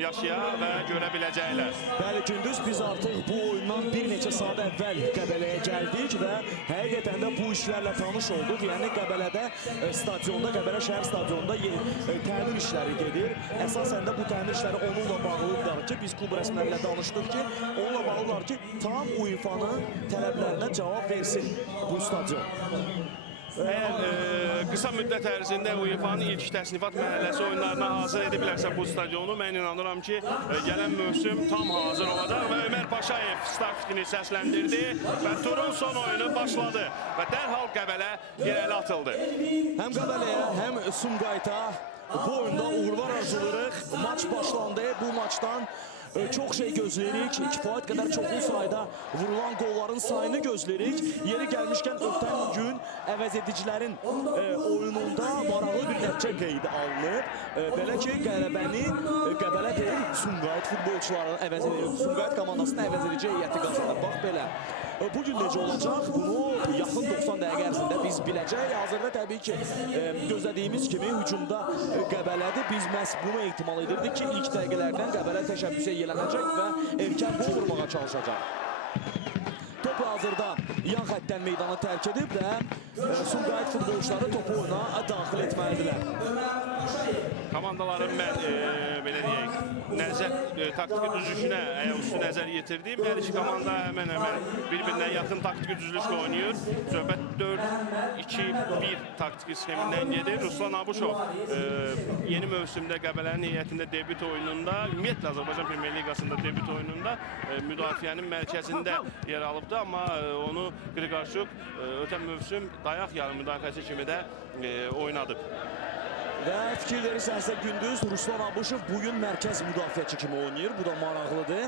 yaşaya və görə biləcəklər. Bəli, Gündüz, biz artıq bu oyundan bir neçə saat əvvəl Qəbələyə gəldik və həqiqətən də bu işlərlə tanış olduq. Yəni Qəbələdə stadionda, Qəbələ şəhər stadionunda təmir işləri gedir. Əsasən də bu təmir işləri onunla bağlıdırlar ki, biz klub rəsmilərlə danışdıq ki, onunla bağlıdırlar ki, tam UEFA-nın tələblərinə cavab versin bu stadion. Əgər qısa müddət ərzində UEFA-nın ilk təsnifat mərhələsi oyunlarına hazır ediblərsə bu stadionu, mən inanıram ki, gələn mövsüm tam hazır olacaq və Ömər Paşayev start fitini səsləndirdi və turun son oyunu başladı və dərhal Qəbələ irəli atıldı. Həm Qəbələyə, həm Sumqayıta bu oyunda uğurlar arzulayırıq. Maç başlandı. Bu maçdan çox şey gözləyirik. Kifayət qədər çoxlu sayda vurulan qolların sayını gözləyirik. Yeri gəlmişkən ötən gün əvəzedicilərin oyununda maraqlı bir nəticə qeydə alınıb. Belə ki, qələbəni Qəbələ deyil, Sumqayıt futbolçularının Sumqayıt komandasının əvəzedici heyəti qazanır. Bax belə. Bugün necə olacaq? Bunu yaxın 90 dəqiqə ərzində biz biləcək. Hazırda təbii ki, gözlədiyimiz kimi hücumda Qəbələdir. Biz məhz bunu ehtimal edirdik ki, ilk dəqiqələrdən Qəbələ təşəbbüsə yelənəcək və erkən gol vurmağa çalışacaq. Topu hazırda yan xəttdən meydanı tərk edib və Sumqayıt futbolçuları topu oyuna daxil etməlidirlər. Komandaların mən belə deyək, taktiki düzülüşünə üstü nəzər yetirdim. Hər iki komanda həmən-həmən bir-birinə yaxın taktiki düzülüşlə oynayır. Söhbət 4-2-1 taktiki sxemindən gedir. Ruslan Abuşov yeni mövsümdə Qəbələnin heyətində debüt oyununda, ümumiyyətlə Azərbaycan Premyer Liqasında debüt oyununda müdafiənin mərkəzində yer alıbdı. Amma onu Qriqorçuk ötən mövsüm dayaq yarım müdafiəçi kimi də oynadı. Və fikir verirsənsə Gündüz, Ruslan Abuşov bugün mərkəz müdafiəçi kimi oynayır. Bu da maraqlıdır.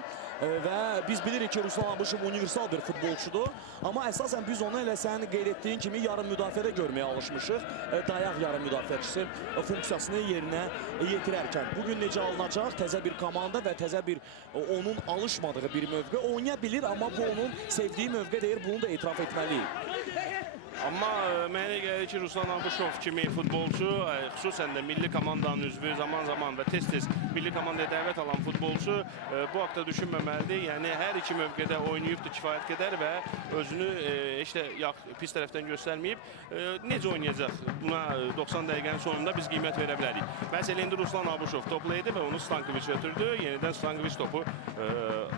Və biz bilirik ki, Ruslan Abuşov universal bir futbolçudur. Amma əsasən biz onu elə sən qeyd etdiyin kimi yarım müdafiədə görməyə alışmışıq. Dayaq yarım müdafiəçisi funksiyasını yerinə yetirərkən. Bugün necə alınacaq? Təzə bir komanda və təzə bir onun alışmadığı bir mövqe oynaya bilir. Amma bu onun sevdiyi mövqe deyir. Bunu da etiraf etməliyik. Amma mənə gəlir ki, Ruslan Abuşov kimi futbolçu, xüsusən də milli komandanın üzvü, zaman-zaman və tez-tez milli komandaya dəvət alan futbolçu bu haqda düşünməməlidir. Yəni, hər iki mövqedə oynayıbdır kifayət qədər və özünü heç də pis tərəfdən göstərməyib. Necə oynayacaq? Buna 90 dəqiqənin sonunda biz qiymət verə bilərik. Məsələn, indi Ruslan Abuşov toplaydı və onu Stankoviç götürdü. Yenidən Stankoviç topu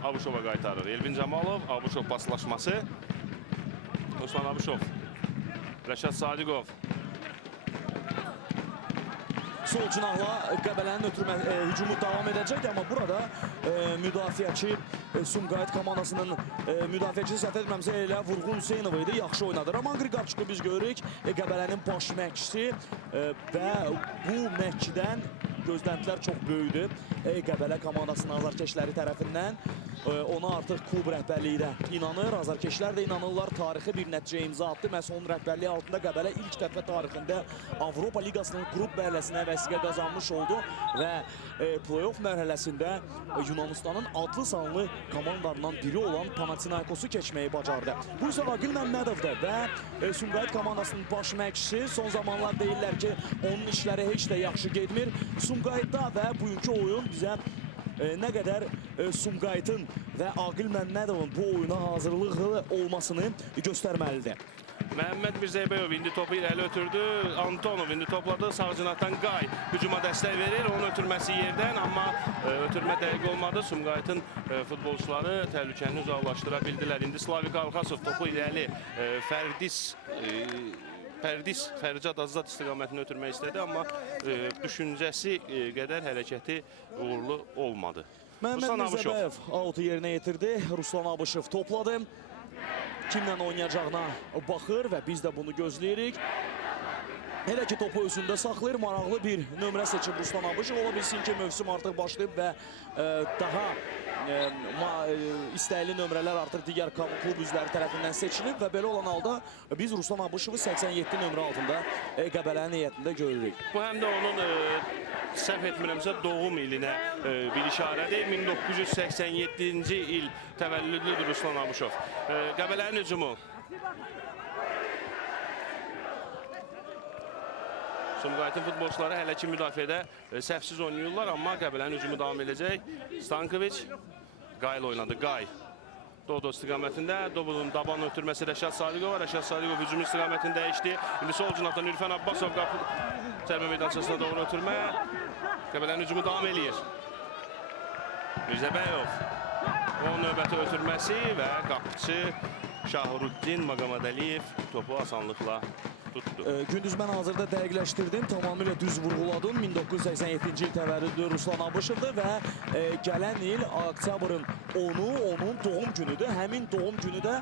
Abuşova qaytarır. Elvin Camalov, Abuşov paslaşması. Ruslan Abuşov. Rəşad Sadiqov. Sol cinahla Qəbələnin hücumu davam edəcək, amma burada müdafiəçi Sumqayıt komandasının müdafiəçisi səhv etməmsə elə Vurğun Hüseynov idi, yaxşı oynadı. Roman Qriqorçuku biz görürük, Qəbələnin baş məşqçisi və bu məşqçidən gözləntilər çox böyüdür. Qəbələ komandasının azarkeşləri tərəfindən ona artıq klub rəhbərliyi də inanır, azarkeşlər də inanırlar, tarixi bir nəticə imza atdı. Məhz onun rəhbərliyi altında Qəbələ ilk dəfə tarixində Avropa Liqasının qrup mərhələsinə vəsiqə qazanmış oldu və play-off mərhələsində Yunanistanın adlı sanlı komandalarından biri olan Panathinaikosu keçməyi bacardı. Bu isə Aqil Məmmədovdur və Sumqayıt komandasının baş məşqçisi. Son zamanlar deyirlər ki, onun işləri heç də yaxşı getmir. Sumqayıtda və bugünkü oyun bizə nə qədər Sumqayıtın və Aqil Məmmədovun bu oyuna hazırlığı olmasını göstərməlidir. Məhəmməd Mirzəbəyov indi topu irəli ötürdü. Antonov indi topladı. Sağ cinahdan Qay hücuma dəstək verir. Onun ötürməsi yerdən, amma ötürmə dəqiq olmadı. Sumqayıtın futbolçuları təhlükəni uzaqlaşdıra bildilər. İndi Slavik Alxasov topu irəli Fərcad Azad istiqamətini ötürmək istədi, amma düşüncəsi qədər hərəkəti uğurlu olmadı. Məhəmməd Mirzəbəyev autı yerinə yetirdi. Ruslan Abuşov topladı. Kimlə oynayacağına baxır və biz də bunu gözləyirik. Elə ki, topu özündə saxlayır, maraqlı bir nömrə seçib Ruslan Abuşov. Ola bilsin ki, mövsüm artıq başlayıb və daha istəkli nömrələr artıq digər klub üzvləri tərəfindən seçilib və belə olan halda biz Ruslan Abuşovu 87 nömrə altında Qəbələnin heyətində görürük. Bu həm də onun səhv etmirəmsə doğum ilinə bir işarədir. 1987-ci il təvəllüdlüdür Ruslan Abuşov. Qəbələnin hücumu. Sumqayıtın futbolçuları hələ ki müdafiədə səhvsiz oynayırlar, amma Qəbələnin hücumu davam edəcək. Stankoviç Qay ilə oynadı. Qay Dodo istiqamətində. Dobodun daban ötürməsi Rəşad Sadiqov. Rəşad Sadiqov hücum istiqamətini dəyişdi. İndi sol cinahdan Ürfən Abbasov cərbə meydançasına doğru ötürmə. Qəbələnin hücumu davam edir. Mirzəbəyov. Onun növbəti ötürməsi və qapıcı Şahruddin Maqamadəliyev topu asanlıqla tutdu. Gündüz mən hazırda dəqiqləşdirdim, tamamilə düz vurğuladım. 1987-ci il təvəllüdlü Ruslan Abışovdur və gələn il oktyabrın 10-u onun doğum günüdür. Həmin doğum günü də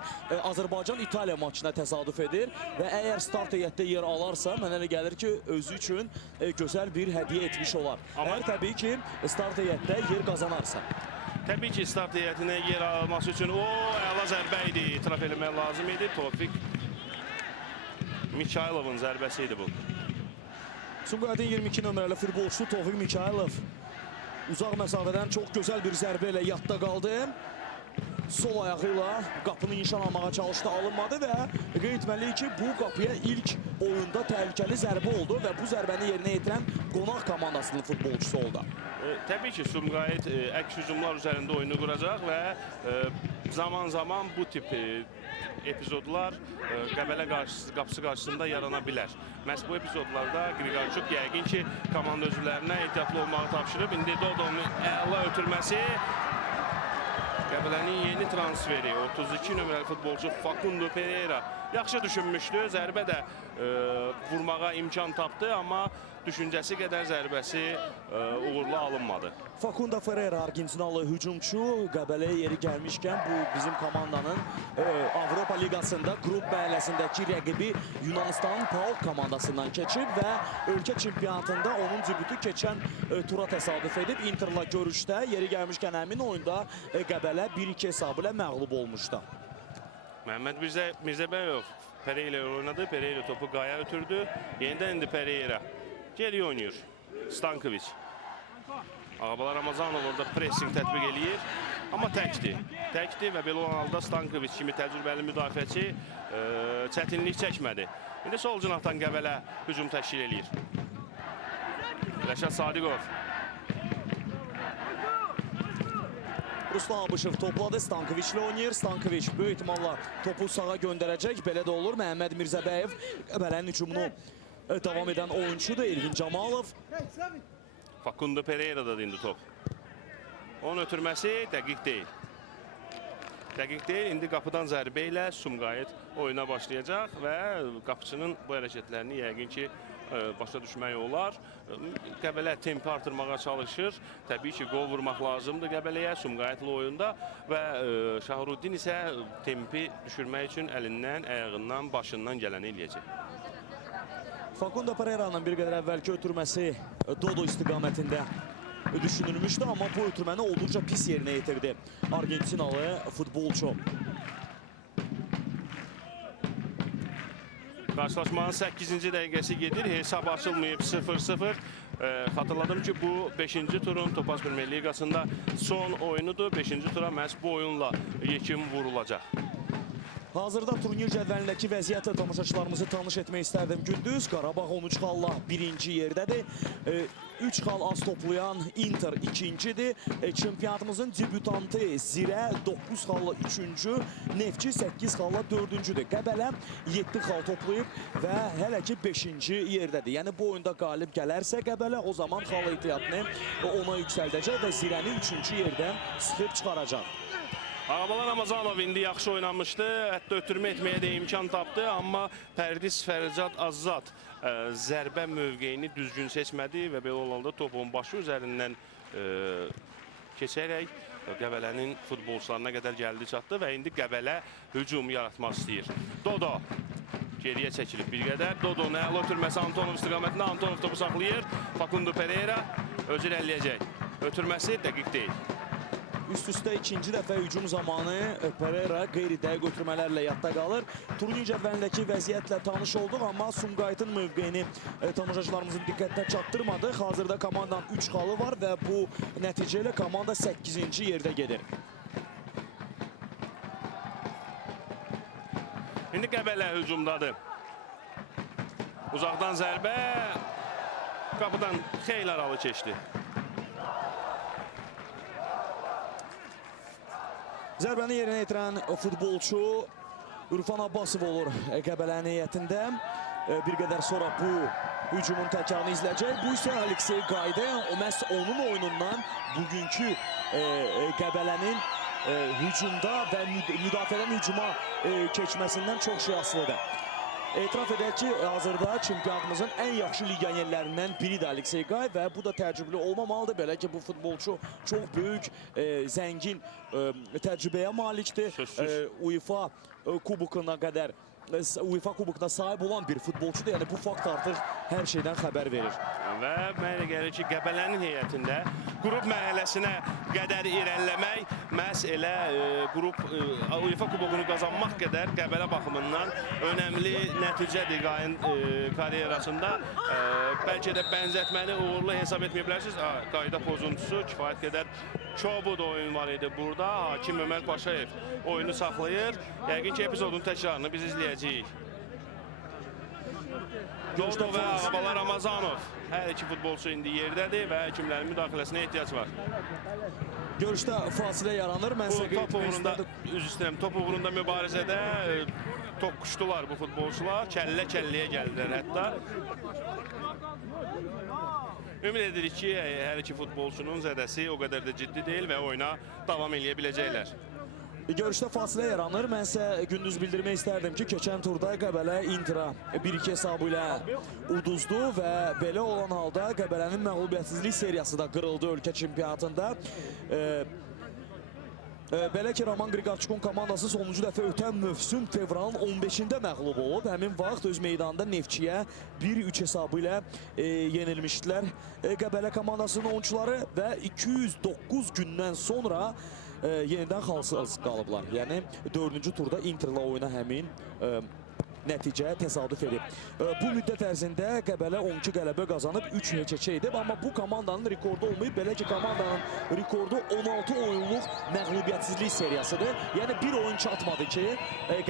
Azərbaycan-İtaliya maçına təsadüf edir və əgər start heyətdə yer alarsa, mənə elə gəlir ki, özü üçün gözəl bir hədiyyə etmiş olar. Əgər təbii ki, start heyətdə yer qazanarsa. Təbii ki, start heyətinə yer alması üçün əla zərbə idi, itiraf eləmək lazım idi. Tofiq Mikhaylovun zərbəsi idi bu. Sumqayıtın 22 nömrəli futbolçusu Tofiq Mikhaylov uzaq məsafədən çox gözəl bir zərbə ilə yadda qaldı. Sol ayağı ilə qapını nişan almağa çalışdı, alınmadı və qeyd etməliyik ki, bu qapıya ilk oyunda təhlükəli zərbə oldu və bu zərbəni yerinə yetirən qonaq komandasının futbolçusu oldu. Təbii ki, Sumqayıt əks hücumlar üzərində oyunu quracaq və zaman-zaman bu tip epizodlar Qəbələ qapısı qarşısında yarana bilər. Məhz bu epizodlarda Qriqorçuk yəqin ki, komanda özvlərinə ehtiyatlı olmağı tapşırıb. İndi Dodonun əla ötürməsi. Qəbələnin yeni transferi 32 nömrəli futbolçu Facundo Pereira yaxşı düşünmüşdü. Zərbə də vurmağa imkan tapdı, amma düşüncəsi qədər zərbəsi uğurlu alınmadı. Facundo Pereira Argentinalı hücumçu, Qəbələyə yeri gəlmişkən bu bizim komandanın Avropa Liqasında qrup mərhələsindəki rəqibi Yunanistanın PAOK komandasından keçib və ölkə çempionatında onun cübutu keçən tura təsadüf edib. Interla görüşdə yeri gəlmişkən həmin oyunda Qəbələ 1-2 hesabı ilə məğlub olmuşdu. Məhəmməd Mirzəbəyov Pereira oynadı. Pereira topu Qaya ötürdü. Yenidən indi Pereira geri oynayır. Stankoviç. Ağabalar Ramazanov orada pressing tətbiq eləyir. Amma təkdir. Təkdir və belə olan halda Stankoviç kimi təcrübəli müdafiəçi çətinlik çəkmədi. İndi sol cinahdan Qəbələ hücum təşkil eləyir. Rəşad Sadiqov. Ruslan Abışov topladı, Stankoviç ilə oynayır. Stankoviç böyük ehtimalla topu sağa göndərəcək. Belə də olur. Məhəmməd Mirzəbəyov Qəbələnin hücumunu davam edən oyunçudur. Elvin Camalov. Facundo Pereira'da indi top. Onun ötürməsi dəqiq deyil. Dəqiq deyil. İndi qapıdan zərbə ilə Sumqayıt oyuna başlayacaq və qapıçının bu hərəkətlərini yəqin ki, başa düşmək olar. Qəbələ tempi artırmağa çalışır. Təbii ki, qol vurmaq lazımdır Qəbələyə Sumqayıtlı oyunda və Şahruddin isə tempi düşürmək üçün əlindən, ayağından, başından gələni eləyəcək. Facundo Pereira'nın bir qədər əvvəlki ötürməsi Dodo istiqamətində düşünülmüşdü, amma bu ötürməni olduqca pis yerinə yetirdi Argentinalı futbolçu. Qarşılaşmanın 8-ci dəqiqəsi gedir. Hesab açılmayıb 0-0. Xatırladım ki, bu 5-ci turun Topaz Premier Liqasında son oyunudur. 5-ci tura məhz bu oyunla yekim vurulacaq. Hazırda turnir cədvəlindəki vəziyyətlə tamaşaçılarımızı tanış etmək istərdim. Gündüz Qarabağ 13 xalla birinci yerdədir. 3 xal az toplayan Inter ikincidir. Çempionatımızın debütantı Zirə 9 xalla üçüncü, Neftçi 8 xalla dördüncüdür. Qəbələ 7 xal toplayıb və hələ ki 5-ci yerdədir. Yəni bu oyunda qalib gələrsə Qəbələ o zaman xal ehtiyatını ona yüksəldəcək və Zirəni 3-cü yerdən sıxıb çıxaracaq. Ağabalar Ramazanov indi yaxşı oynamışdı. Hətta ötürmə etməyə də imkan tapdı. Amma Pərdis Fərcad Azad zərbə mövqeyini düzgün seçmədi və belə olanda topun başı üzərindən keçərək Qəbələnin futbolçularına qədər gəldi çatdı və indi Qəbələ hücum yaratmaq istəyir. Dodo geriyə çəkilib bir qədər. Dodonun əla ötürməsi Antonov istiqamətində. Antonov topu saxlayır. Facundo Pereira özü irəliləyəcək. Ötürməsi dəqiq deyil. Üst-üstə ikinci dəfə hücum zamanı Pereira qeyri-dəqiq ötürmələrlə yadda qalır. Turnir cədvəlindəki vəziyyətlə tanış olduq, amma Sumqayıtın mövqeyini tamaşaçılarımızın diqqətinə çatdırmadıq. Hazırda komandanın 3 xalı var və bu nəticə ilə komanda 8-ci yerdə gedir. İndi Qəbələ hücumdadır. Uzaqdan zərbə qapıdan xeyli aralı keçdi. Zərbəni yerinə yetirən futbolçu Ürfan Abbasov olur Qəbələ heyətində. Bir qədər sonra bu hücumun təkrarını izləyəcək. Bu isə Aleksey Qayda, o məhz onun oyunundan bugünkü Qəbələnin hücumda və müdafiədən hücuma keçməsindən çox şey asılıdır. Etiraf edək ki, hazırda çempionatımızın ən yaxşı legionerlərindən biridir Aleksey Qay və bu da təəccüblü olmamalıdır. Belə ki, bu futbolçu çox böyük, zəngin təcrübəyə malikdir. UEFA kubokuna qədər, UEFA kubokuna sahib olan bir futbolçudur. Yəni bu fakt artıq hər şeydən xəbər verir. Və mənə gəlir ki, Qəbələnin heyətində qrup mərhələsinə qədər irəliləmək məhz elə qrup UEFA kubokunu qazanmaq qədər Qəbələ baxımından önəmli nəticədir Qayın karyerasında. Bəlkə də bənzətməni uğurlu hesab etməyə bilərsiniz. Qayda pozuntusu kifayət qədər çobud oyun var idi burada. Hakim Ömər Paşayev oyunu saxlayır. Yəqin ki, epizodun təkrarını biz izləyəcəyik. Dodo və Ağabalar Ramazanov. Hər iki futbolçu indi yerdədir və həkimlərin müdaxiləsinə ehtiyac var. Görüşdə fasilə yaranır. Top uğrunda mübarizədə toqquşdular bu futbolçular. Kəllə-kəlləyə gəldilər hətta. Ümid edirik ki, hər iki futbolçunun zədəsi o qədər də ciddi deyil və oyuna davam edə biləcəklər. Görüşdə fasilə yaranır. Mən isə gündüz bildirmək istərdim ki, keçən turda Qəbələ Inter'a 1-2 hesabı ilə uduzdu və belə olan halda Qəbələnin məğlubiyyətsizlik seriyası da qırıldı ölkə çempionatında. Belə ki, Roman Qriqorçukun komandası sonuncu dəfə ötən mövsüm fevralın 15-də məğlub olub. Həmin vaxt öz meydanında Neftçiyə 1-3 hesabı ilə yenilmişdilər Qəbələ komandasının oyunçuları və 209 gündən sonra yenidən xalsız qalıblar. Yəni 4-cü turda Inter'la oyuna həmin nəticə təsadüf edib. Bu müddət ərzində Qəbələ 12 qələbə qazanıb 3 heçəçə edib. Amma bu komandanın rekordu olmayıb. Belə ki, komandanın rekordu 16 oyunluq məğlubiyyətsizlik seriyasıdır. Yəni bir oyun çatmadı ki,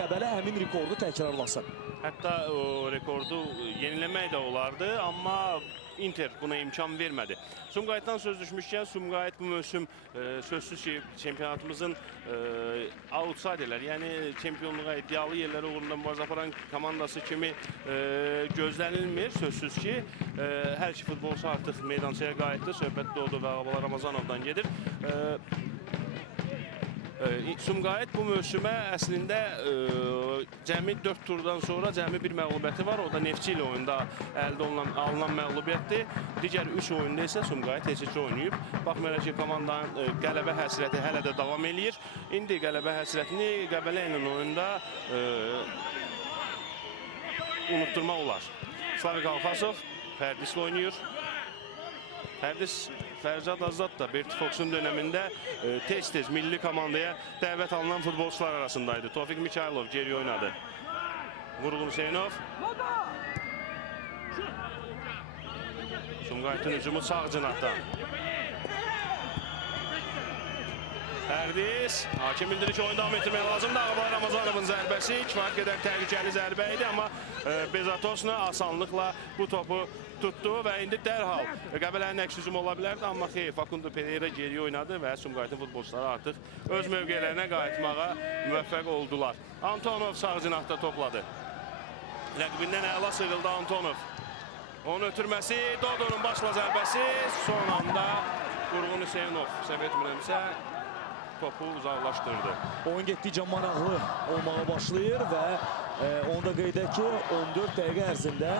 Qəbələ həmin rekordu təkrarlasın. Hətta o rekordu yeniləmək də olardı, amma Inter buna imkan vermədi. Sumqayıtdan söz düşmüşkən, Sumqayıt bu mövsüm sözsüz ki, çempionatımızın outsiderlər, yəni çempionluğa iddialı yerlərə uğrunda mübarizə aparan komandası kimi gözlənilmir. Sözsüz ki, hər iki futbolçu artıq meydançaya qayıtdı. Söhbət Dodo və Ağabalar Ramazanovdan gedir. Sumqayıt bu mövsümə əslində cəmi 4 turdan sonra cəmi bir məğlubiyyəti var. O da Neftçi ilə oyunda əldə alınan məğlubiyyətdir. Digər 3 oyunda isə Sumqayıt heç oynayıb. Baxmayaraq ki, komandanın qələbə həsrəti hələ də davam eləyir. İndi qələbə həsrətini Qəbələ ilə oyunda unutturmaq olar. Slavik Alfasov Fərdislə oynayır. Fərdis Fərcad Azad da Berti Fox'un dönəmində tez-tez milli komandaya dəvət alınan futbolçular arasındaydı. Tofiq Mikhailov geri oynadı. Vurğun Hüseynov. Sumqayıtın hücumu sağ cinahdan. Fərdis. Hakim bildirir ki, oyunu davam etdirmək lazımdır. Ağabalar Ramazanovun zərbəsi kifayət qədər təhlükəli zərbə idi, amma Bezatosna asanlıqla bu topu tutdu və indi dərhal Qəbələnin əks hücumu ola bilərdi, amma xeyr, Facundo Pereira geri oynadı və Sumqayıtın futbolçuları artıq öz mövqelərinə qayıtmağa müvəffəq oldular. Antonov sağ cinahda topladı. Rəqibindən əla sıyrıldı Antonov. Onun ötürməsi, Dodonun başla zərbəsi, son anda Vurğun Hüseynov səhv etmirəmsə topu uzaqlaşdırdı. Oyun getdikcə maraqlı olmağa başlayır və onu da qeyd edək ki, 14 dəqiqə ərzində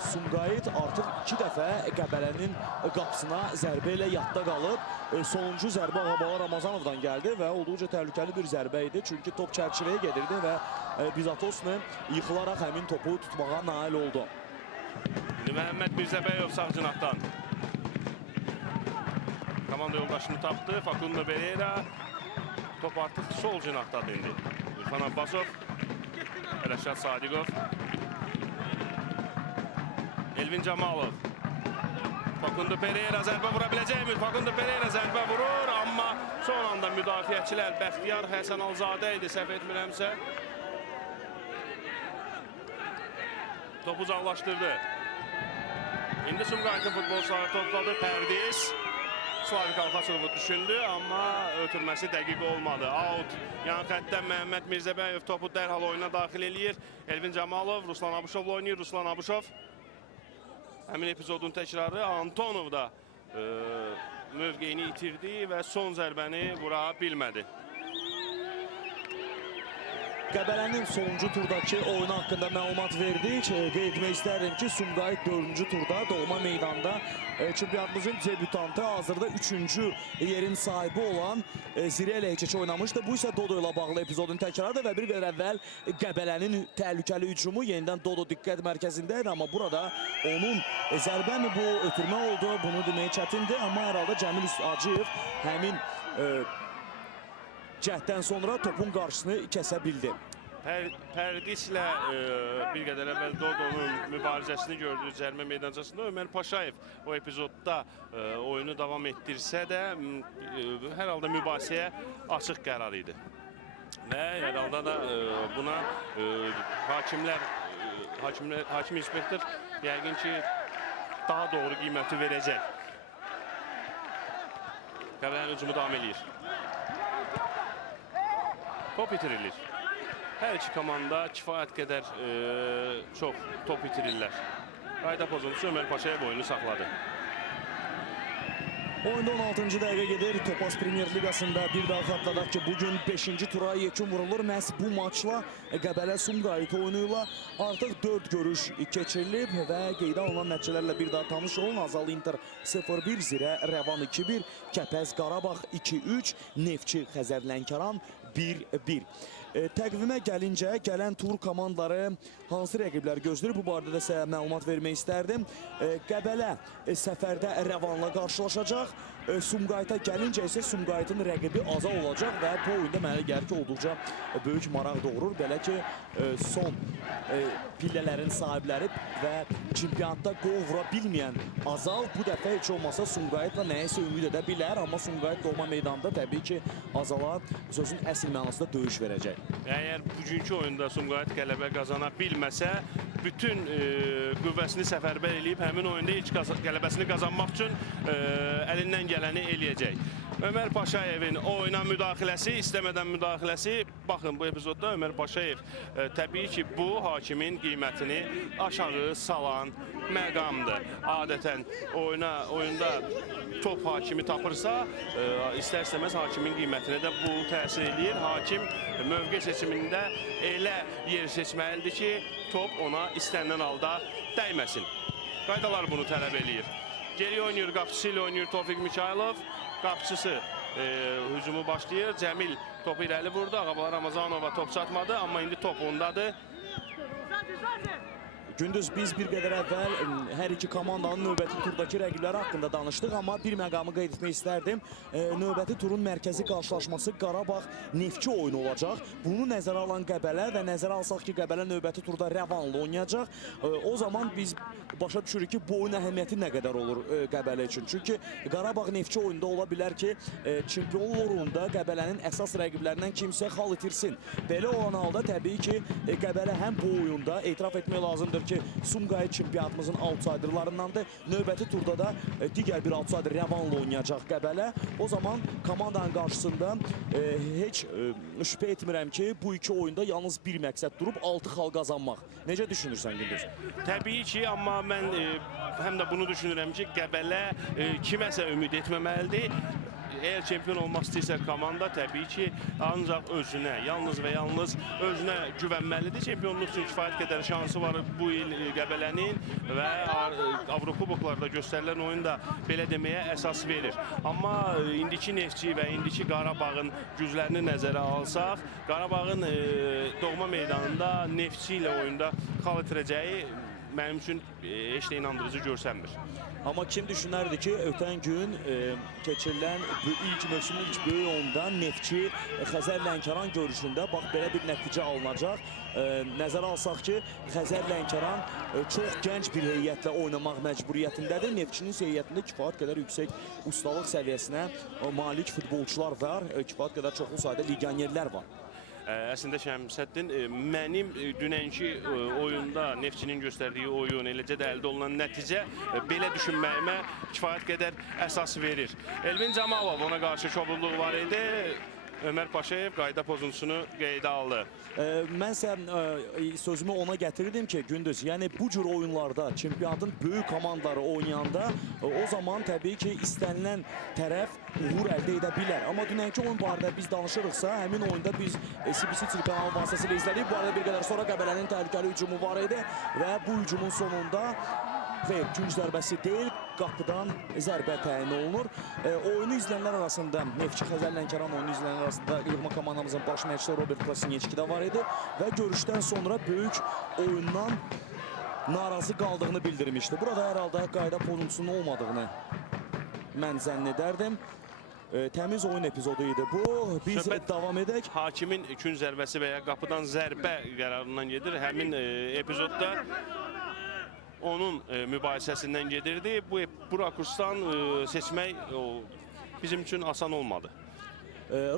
Sumqayıt artıq 2 dəfə Qəbələnin qapısına zərbə ilə yadda qalıb. Sonuncu zərbə Ağabalar Ramazanovdan gəldi və olduqca təhlükəli bir zərbə idi. Çünki top çərçivəyə gedirdi və Bizatosna yıxılaraq həmin topu tutmağa nail oldu. Məhəmməd Mirzəbəyov sağ cinahdan. Komanda yoldaşını tapdı. Facundo Pereira. Top artıq sol cinahdadır indi. Ürfan Abbasov. Rəşad Sadiqov. Elvin Camalov. Facundo Pereira zərbə vura biləcəkmi? Facundo Pereira zərbə vurur, amma son anda müdafiəçilər Bəxtiyar Həsənalzadə idi, səhv etmirəmsə. Topu uzaqlaşdırdı. İndi Sumqayıtın futbolçuları topladı. Pərdiz Slavik Alxaçovu düşündü, amma ötürməsi dəqiq olmadı. Out. Yan xəttdən Məhəmməd Mirzəbəyev topu dərhal oyuna daxil eləyir. Elvin Camalov Ruslan Abuşovla oynayır. Ruslan Abuşov. Həmin epizodun təkrarı. Antonov da mövqeyini itirdi və son zərbəni vura bilmədi. Qəbələnin sonuncu turdakı oyunu haqqında məlumat verdik. Qeyd etmək istərdim ki, Sumqayıt 4-cü turda doğma meydanda çempionatımızın debütantı, hazırda 3-cü yerin sahibi olan Zirə ilə heç oynamışdı. Bu isə Dodo ilə bağlı epizodun təkrarıdır və bir qədər əvvəl Qəbələnin təhlükəli hücumu yenidən Dodo diqqət mərkəzindəydi. Amma burada onun zərbə mi bu, ötürmə oldu, bunu demək çətindir. Amma hər halda Cəmil Hacıyev həmin cəhddən sonra topun qarşısını kəsə bildi. Pərdislə bir qədər əvvəl Dodonun mübarizəsini gördük cərimə meydancasında. Ömər Paşayev o epizodda oyunu davam etdirsə də hər halda mübahisəyə açıq qərar idi. Və hər halda da buna hakim inspektor yəqin ki daha doğru qiyməti verəcək. Qəbələnin hücumu davam edir. Top itirilir. Hər iki komanda kifayət qədər çox top itirirlər. Qayda pozuntusu Ömər Paşayev oyunu saxladı. Oyunda 16-cı dəqiqə gedir. Topaz Premyer Liqasında bir daha xatladaq ki, bugün 5-ci tura yekun vurulur. Məhz bu maçla Qəbələ Sumqayıt oyunuyla artıq 4 görüş keçirilib və qeydə alınan nəticələrlə bir daha tanış olun. Azal Inter 0-1, Zirə Rəvan 2-1, Kəpəz Qarabağ 2-3, Neftçi Xəzər Lənkəran 1-1. Təqvimə gəlincə, gələn tur komandaları hansı rəqiblər gözləyir? Bu barədə də sizə məlumat vermək istərdim. Qəbələ səfərdə Rəvanla qarşılaşacaq. Sumqayıta gəlincə isə Sumqayıtın rəqibi Azal olacaq və bu oyunda mənə gəlir ki, olduqca böyük maraq doğurur. Belə ki, son pillələrin sahibləri və çempionatda qol vura bilməyən Azal bu dəfə heç olmasa Sumqayıtla nəyəsə ümid edə bilər. Amma Sumqayıt doğma meydanda təbii ki, Azala sözün əsl mənasında döyüş verəcək. Əgər bugünkü oyunda Sumqayıt qələbə qazana bilməsə, bütün qüvvəsini səfərbər eləyib həmin oyunda ilk qələbəsini qazanmaq üçün əlindən gələni eləyəcək. Ömər Paşayevin oyuna müdaxiləsi, istəmədən müdaxiləsi, baxın bu epizodda Ömər Paşayev təbii ki, bu hakimin qiymətini aşağı salan məqamdır. Adətən oyunda top hakimi tapırsa, istər-istəməz hakimin qiymətinə də bu təsir eləyir. Hakim mövqe seçimində elə yer seçməlidir ki, top ona istənilən halda dəyməsin. Qaydalar bunu tələb eləyir. Geri oynayır, qapıcısı ilə oynayır Tofiq Mikhailov. Qapıcısı hücumu başlayır. Cəmil topu irəli vurdu. Ağabala Ramazanova top çatmadı, amma indi top ondadır. Gündüz biz bir qədər əvvəl hər iki komandanın növbəti turdakı rəqibləri haqqında danışdıq, amma bir məqamı qeyd etmək istərdim. Növbəti turun mərkəzi qarşılaşması Qarabağ Neftçi oyunu olacaq. Bunu nəzərə alan Qəbələ və nəzərə alsaq ki, Qəbələ növbəti turda Rəvanla oynayacaq. O zaman biz başa düşürük ki, bu oyun əhəmiyyəti nə qədər olur Qəbələ üçün. Çünki Qarabağ Neftçi oyunda ola bilər ki, çempionluq uğrunda Qəbələnin əsas rəqiblərindən kimsə xal itirsin. Belə olan halda təbii ki, Qəbələ həm bu oyunda etiraf etmək lazımdır ki, Sumqayıt çempionatımızın outsiderlarındandır. Növbəti turda da digər bir outsider Rəvanla oynayacaq Qəbələ. O zaman komandanın qarşısında heç şübhə etmirəm ki, bu iki oyunda yalnız bir məqsəd durub 6 xal qazanmaq. Necə düşünürsən Gündüz? Təbii ki, amma mən həm də bunu düşünürəm ki, Qəbələ kiməsə ümid etməməlidir. Eğer çempion olmaq istəyirsə komanda təbii ki, ancaq özünə, yalnız və yalnız özünə güvənməlidir. Çempionluq üçün kifayət qədər şansı var bu il Qəbələnin və Avrokuboklarda göstərilən oyun da belə deməyə əsas verir. Amma indiki Neftçi və indiki Qarabağın güclərini nəzərə alsaq, Qarabağın doğma meydanında Neftçi ilə oyunda xal itirəcəyi mənim üçün heç də inandırıcı görsənmir. Amma kim düşünərdi ki, ötən gün keçirilən ilk mövsümün ilk böyük oyunda Neftçi Xəzər Lənkəran görüşündə bax belə bir nəticə alınacaq. Nəzərə alsaq ki, Xəzər Lənkəran çox gənc bir heyətlə oynamaq məcburiyyətindədir. Neftçinin heyətində kifayət qədər yüksək ustalıq səviyyəsinə malik futbolçular var, kifayət qədər çoxlu sayda legionerlər var. Əslində Şəmsəddin, mənim dünənki oyunda Neftçinin göstərdiyi oyun, eləcə də əldə olunan nəticə belə düşünməyimə kifayət qədər əsas verir. Elvin Camalov ona qarşı kobudluq var idi. Ömər Paşayev qayda pozuntusunu qeydə aldı. Mənsə sözümü ona gətirirdim ki, Gündüz, yəni bu cür oyunlarda çempionatın böyük komandaları oynayanda o zaman təbii ki, istənilən tərəf uğur əldə edə bilər. Amma dünənki oyun barədə biz danışırıqsa, həmin oyunda biz CBC telekanal vasitəsilə izlədik. Bu arada bir qədər sonra Qəbələnin təhlükəli hücumu var idi və bu hücumun sonunda xeyr, günc zərbəsi deyil, qapıdan zərbə təyin olunur. Oyunu izləyənlər arasında, Neftçi Xəzər Lənkəran oyunu izləyənlər arasında yığma komandamızın baş məşqçisi Robert Krasinyeçki də var idi və görüşdən sonra böyük oyundan narazı qaldığını bildirmişdi. Burada hər halda qayda pozuntusunun olmadığını mən zənn edərdim. Təmiz oyun epizodu idi bu. Biz Söhbət davam edək. Hakimin günc zərbəsi və ya qapıdan zərbə qərarından gedir. Həmin epizodda onun mübahisəsindən gedirdi. Bu rakursdan seçmək bizim üçün asan olmadı.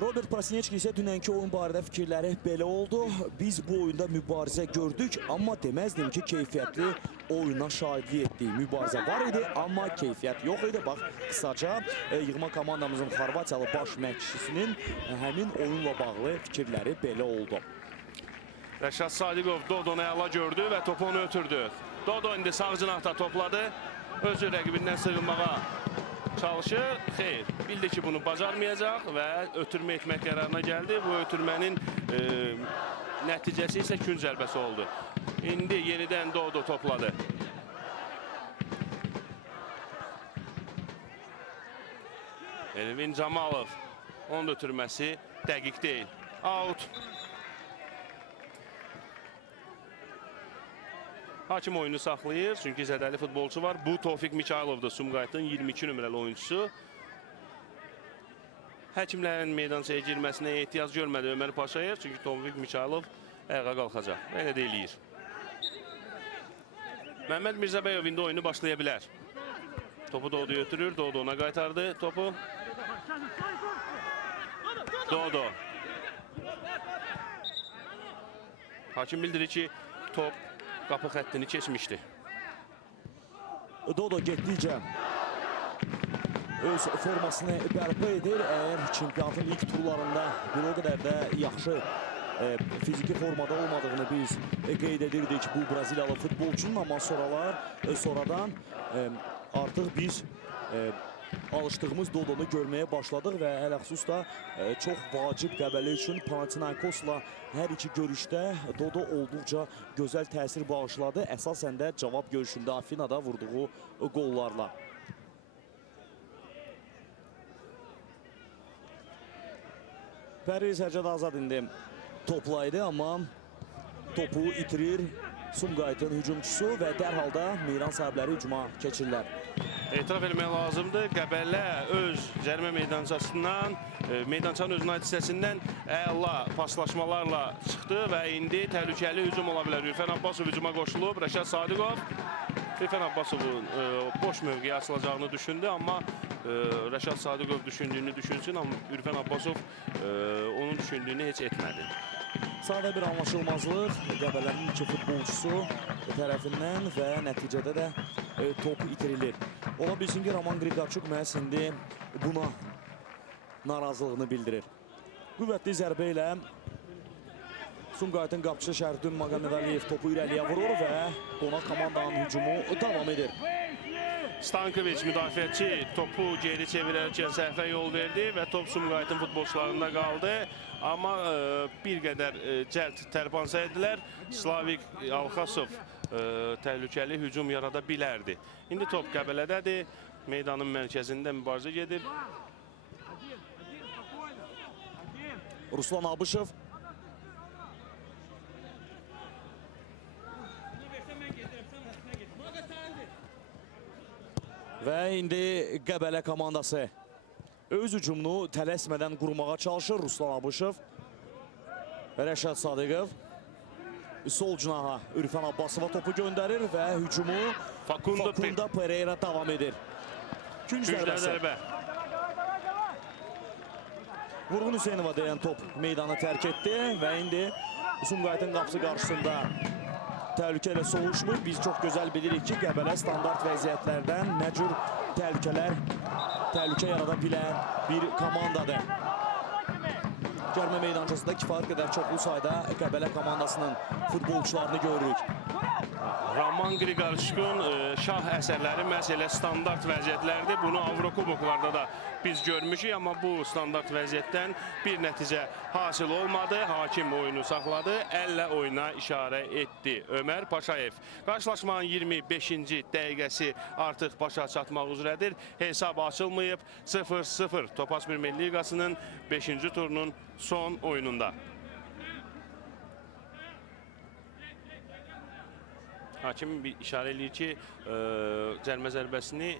Robert Krasinyeçki isə dünənki oyun barədə fikirləri belə oldu. Biz bu oyunda mübarizə gördük, amma deməzdim ki, keyfiyyətli oyuna şahidlik etdik. Mübarizə var idi, amma keyfiyyət yox idi. Bax, qısaca yığma komandamızın Xorvatiyalı baş məşqçisinin həmin oyunla bağlı fikirləri belə oldu. Rəşad Sadiqov Dodonu əla gördü və topu onu ötürdü. Dodo indi sağ cinahda topladı. Özü rəqibindən sığınmağa çalışır. Xeyr, bildi ki, bunu bacarmayacaq və ötürmə etmək qərarına gəldi. Bu ötürmənin nəticəsi isə günc zərbəsi oldu. İndi yenidən Dodo topladı. Elvin Camalov. Onun ötürməsi dəqiq deyil. Out. Hakim oyunu saxlayır, çünki zədəli futbolçu var. Bu Tofiq Mikhaylovdur, Sumqayıtın 22 nömrəli oyuncusu. Həkimlərin meydançaya girməsinə ehtiyac görmədi Ömər Paşayev, çünki Tofiq Mikhaylov ayağa qalxacaq. Elə də eləyir. Məhəmməd Mirzəbəyov indi oyunu başlaya bilər. Topu Dodo'ya ötürür, Dodo ona qaytardı topu. Dodo. Hakim bildirir ki, top qapı xəttini keçmişdi. Dodo getdikcə öz formasını bərpa edir. Əgər çempionatın ilk turlarında bir o qədər də yaxşı fiziki formada olmadığını biz qeyd edirdik bu Braziliyalı futbolçunun, amma sonradan artıq biz alışdığımız Dodonu görməyə başladıq və hələ xüsus da çox vacib Qəbələ üçün Panathinaikosla hər iki görüşdə Dodo olduqca gözəl təsir bağışladı. Əsasən də cavab görüşündə Afinada vurduğu qollarla. Pərviz Həcəd Azad indi toplaydı, amma topu itirir Sumqayıtın hücumçusu və dərhal da Meyran sahibləri hücuma keçirlər. Etiraf etmək lazımdır. Qəbələ öz cərimə meydançasından, meydançanın özünün ait hissəsindən əla paslaşmalarla çıxdı və indi təhlükəli hücum ola bilər. Ürfən Abbasov hücuma qoşulub, Rəşad Sadiqov. Ürfən Abbasovun boş mövqeyə açılacağını düşündü, amma Rəşad Sadiqov düşündüyünü düşünsün, amma Ürfən Abbasov onun düşündüyünü heç etmədi. Sadə bir anlaşılmazlıq Qəbələnin iki futbolçusu tərəfindən və nəticədə də top itirilir. Ola bilsin ki, Roman Qriqorçuk məhz indi buna narazılığını bildirir. Qüvvətli zərbə ilə Sumqayıtın qapıçı Şərifdin Maqamedaliyev topu irəliyə vurur və qonaq komandanın hücumu davam edir. Stankoviç müdafiəçi topu geri çevirərkən səhvə yol verdi və top Sumqayıtın futbolçularında qaldı. Amma bir qədər cəld tərpansa edilər. Slavik Alxasov təhlükəli hücum yarada bilərdi. İndi top Qəbələdədir. Meydanın mərkəzində mübarizə gedir. Ruslan Abışov. Və indi Qəbələ komandası öz hücumunu tələsmədən qurmağa çalışır. Ruslan Abışov, Rəşad Sadiqov sol cinaha Ürfən Abbasova topu göndərir və hücumu Fakunda Pereira davam edir. Günc zərbəsi. Vurğun Hüseynova deyən top meydanı tərk etdi və indi Sumqayıtın qapısı qarşısında təhlükə ilə soğuşmur. Biz çox gözəl bilirik ki, Qəbələ standart vəziyyətlərdən nə cür təhlükə yarada bilən bir komandadır. Cərmə meydançasında kifayət qədər çoxlu sayda Qəbələ komandasının futbolçularını görürük. Roman Qriqorçukun şah əsərləri məhz elə standart vəziyyətlərdir. Bunu Avrokuboklarda da biz görmüşük, amma bu standart vəziyyətdən bir nəticə hasil olmadı. Hakim oyunu saxladı, əllə oyuna işarə etdi Ömər Paşayev. Qarşılaşmanın 25-ci dəqiqəsi artıq başa çatmaq üzrədir. Hesab açılmayıb 0-0 Topaz Premyer Liqasının 5-ci turunun son oyununda. Hakim bir işarə eləyir ki, cərmə zərbəsini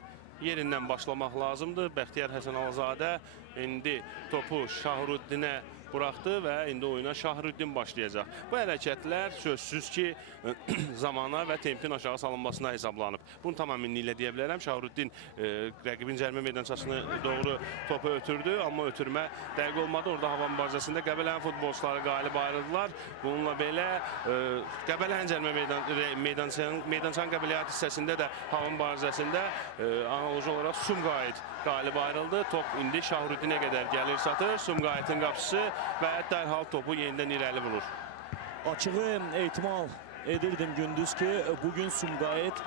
yerindən başlamaq lazımdır. Bəxtiyar Həsənalizadə indi topu Şahrüddinə buraxdı və indi oyuna Şahrüddin başlayacaq. Bu hərəkətlər sözsüz ki, zamana və tempin aşağı salınmasına hesablanıb. Bunu tamamilə deyə bilərəm. Şahrüddin rəqibin cərmə meydançasına doğru topu ötürdü, amma ötürmə dəqiq olmadı. Orada hava mübarizəsində Qəbələnin futbolçuları qalib ayrıldılar. Bununla belə Qəbələnin cərmə meydançanın qəbələyyat hissəsində də hava mübarizəsində analoji olaraq Sumqayıt qalib ayrıldı. Top indi Şahrüddinə qədər gəlir satır. Sumqayıtın qapısı və dərhal topu yenidən irəli vurur. Açığı ehtimal edirdim gündüz ki, bugün Sumqayıt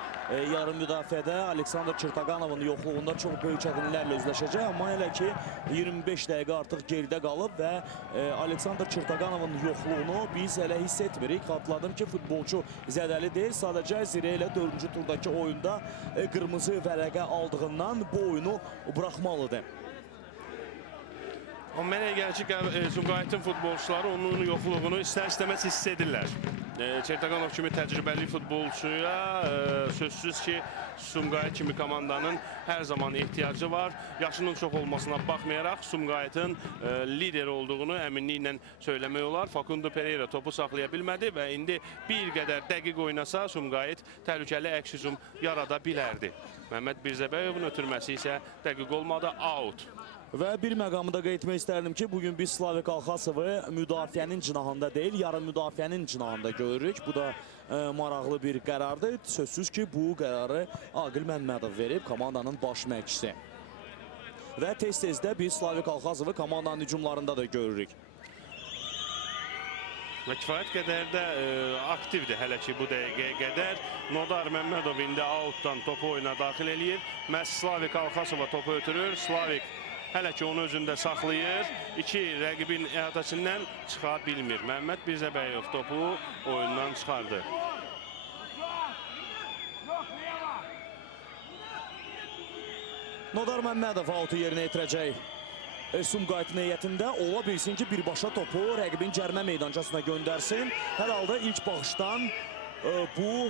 yarım müdafiədə Aleksandr Çırtaqanovun yoxluğunda çox böyük çətinliklərlə üzləşəcək. Amma elə ki 25 dəqiqə artıq geridə qalıb və Aleksandr Çırtaqanovun yoxluğunu biz elə hiss etmirik. Xatırladım ki, futbolçu zədəli deyil. Sadəcə Zirə ilə 4-cü turdakı oyunda qırmızı vərəqə aldığından bu oyunu buraxmalıdır. Amma mənə gəlir ki, Sumqayıtın futbolçuları onun yoxluğunu istər-istəməz hiss edirlər. Çırtaqanov kimi təcrübəli futbolçuya sözsüz ki, Sumqayıt kimi komandanın hər zaman ehtiyacı var. Yaşının çox olmasına baxmayaraq Sumqayıtın lider olduğunu əminliklə söyləmək olar. Facundo Pereira topu saxlaya bilmədi və indi bir qədər dəqiq oynasa Sumqayıt təhlükəli əks hücum yarada bilərdi. Məhəmməd Birzəbəyovun ötürməsi isə dəqiq olmadı, out. Və bir məqamı da qeyd etmək istərdim ki, bugün biz Slavik Alxasovu müdafiənin cinahında deyil, yarım müdafiənin cinahında görürük. Bu da maraqlı bir qərardır. Sözsüz ki, bu qərarı Aqil Məmmədov verib, komandanın baş məşqçisi. Və tez-tez də biz Slavik Alxasovu komandanın hücumlarında da görürük. Və kifayət qədər də aktivdir hələ ki bu dəqiqəyə qədər. Nodar Məmmədov indi outdan topu oyuna daxil eləyir. Məhz Slavik Alxasova topu ötürür. Slavik hələ ki onu özündə saxlayır. İki rəqibin əhatəsindən çıxa bilmir. Məhəmməd Birzəbəyov topu oyundan çıxardı. Nodar Məmmədov out'u yerinə yetirəcək. Sumqayıt heyətində ola bilsin ki, birbaşa topu rəqibin cərmə meydançasına göndərsin. Hər halda ilk baxışdan bu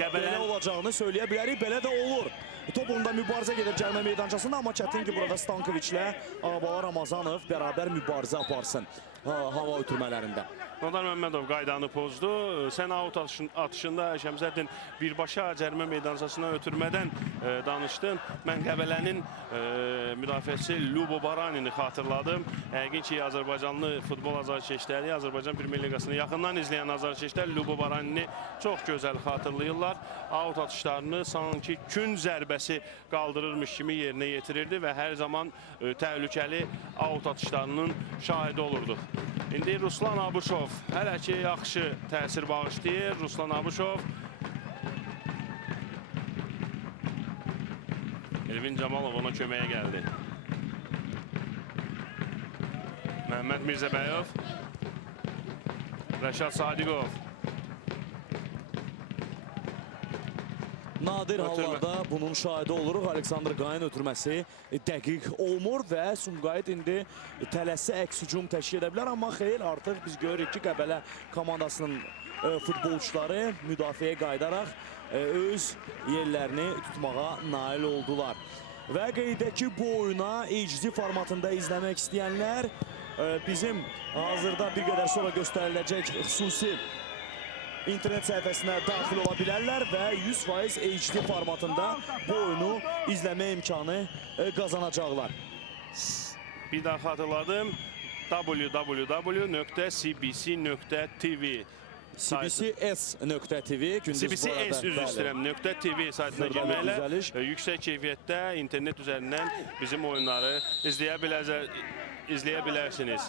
belə olacağını söyləyə bilərik. Belə də olur. Top onda mübarizə gedir cərmə meydançasında, amma çətin ki, burada Stankoviçlə Ağabala Ramazanov bərabər mübarizə aparsın hava ötürmələrində. Nodar Məmmədov qaydanı pozdu. Sən out atışında Şəmsəddin birbaşa cərmə meydançasına ötürmədən danışdın. Mən Qəbələnin müdafiəçisi Lubo Baranini xatırladım. Yəqin ki, Azərbaycanlı futbol azarkeşləri, Azərbaycan Premyer Liqasını yaxından izləyən azarkeşlər Lubo Baranini çox gözəl xatırlayırlar. Out atışlarını sanki gün zərbəsi qaldırırmış kimi yerinə yetirirdi və hər zaman təhlükəli out atışlarının şahidi olurduq. İndi Ruslan Abuşov hələ ki yaxşı təsir bağışlayır. Ruslan Abuşov Elvin Camalov ona köməyə gəldi. Məhəmməd Mirzəbəyov, Rəşad Sadiqov. Nadir hallarda bunun şahidi oluruq. Aleksandr Qayn ötürməsi dəqiq olmur və Sumqayıt indi tələsi əks hücum təşkil edə bilər. Amma xeyr, artıq biz görürük ki, Qəbələ komandasının futbolçuları müdafiəyə qayıdaraq öz yerlərini tutmağa nail oldular. Və qeydək ki, bu oyuna HD formatında izləmək istəyənlər bizim hazırda bir qədər sonra göstəriləcək xüsusi internet səhifəsinə daxil ola bilərlər və 100% HD formatında bu oyunu izləmə imkanı qazanacaqlar. Bir daha xatırladım. www.cbc.tv cbcs.tv CBCS üzr istəyirəm .tv saytına Xırda bir girməklə düzəliş. yüksək keyfiyyətdə internet üzərindən bizim oyunları izləyə bilərsiniz.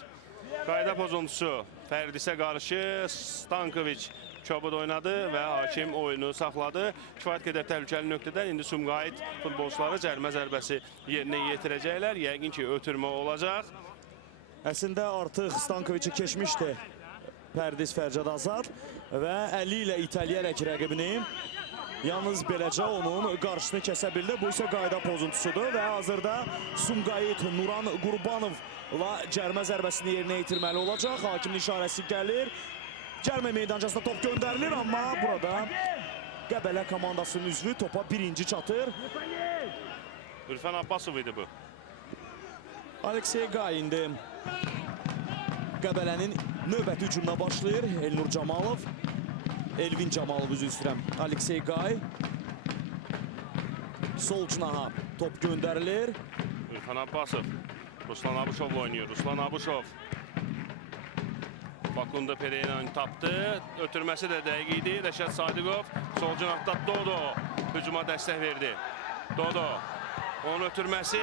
Qayda pozuntusu Fərdisə qarşı Stankoviç çabuk oynadı və hakim oyunu saxladı. Kifayət qədər təhlükəli nöqtədən indi Sumqayıt futbolçuları cərimə zərbəsi yerinə yetirəcəklər. Yəqin ki, ötürmə olacaq. Əslində artıq Stankoviçi keçmişdi Pərdiz Fərcad Azar və əli ilə itələyərək rəqibini yalnız beləcə onun qarşısını kəsə bildi. Bu isə qayda pozuntusudur və hazırda Sumqayıt Nuran Qurbanovla cərimə zərbəsini yerinə yetirməli olacaq. Hakimin işarəsi gəlir. Cərimə meydancasına top göndərilir, amma burada Qəbələ komandasının üzvü topa birinci çatır. Ürfən Abbasov idi bu. Aleksey Qay indi Qəbələnin növbəti hücumuna başlayır. Elnur Camalov, Elvin Camalov üzr istəyirəm. Aleksey Qay sol cinaha top göndərilir. Ürfən Abbasov Ruslan Abuşovla oynayır. Ruslan Abuşov Fakundo Pereira'nı tapdı. Ötürməsi də dəqiq idi. Rəşad Sadiqov sol cinahda Dodo hücuma dəstək verdi. Dodo onun ötürməsi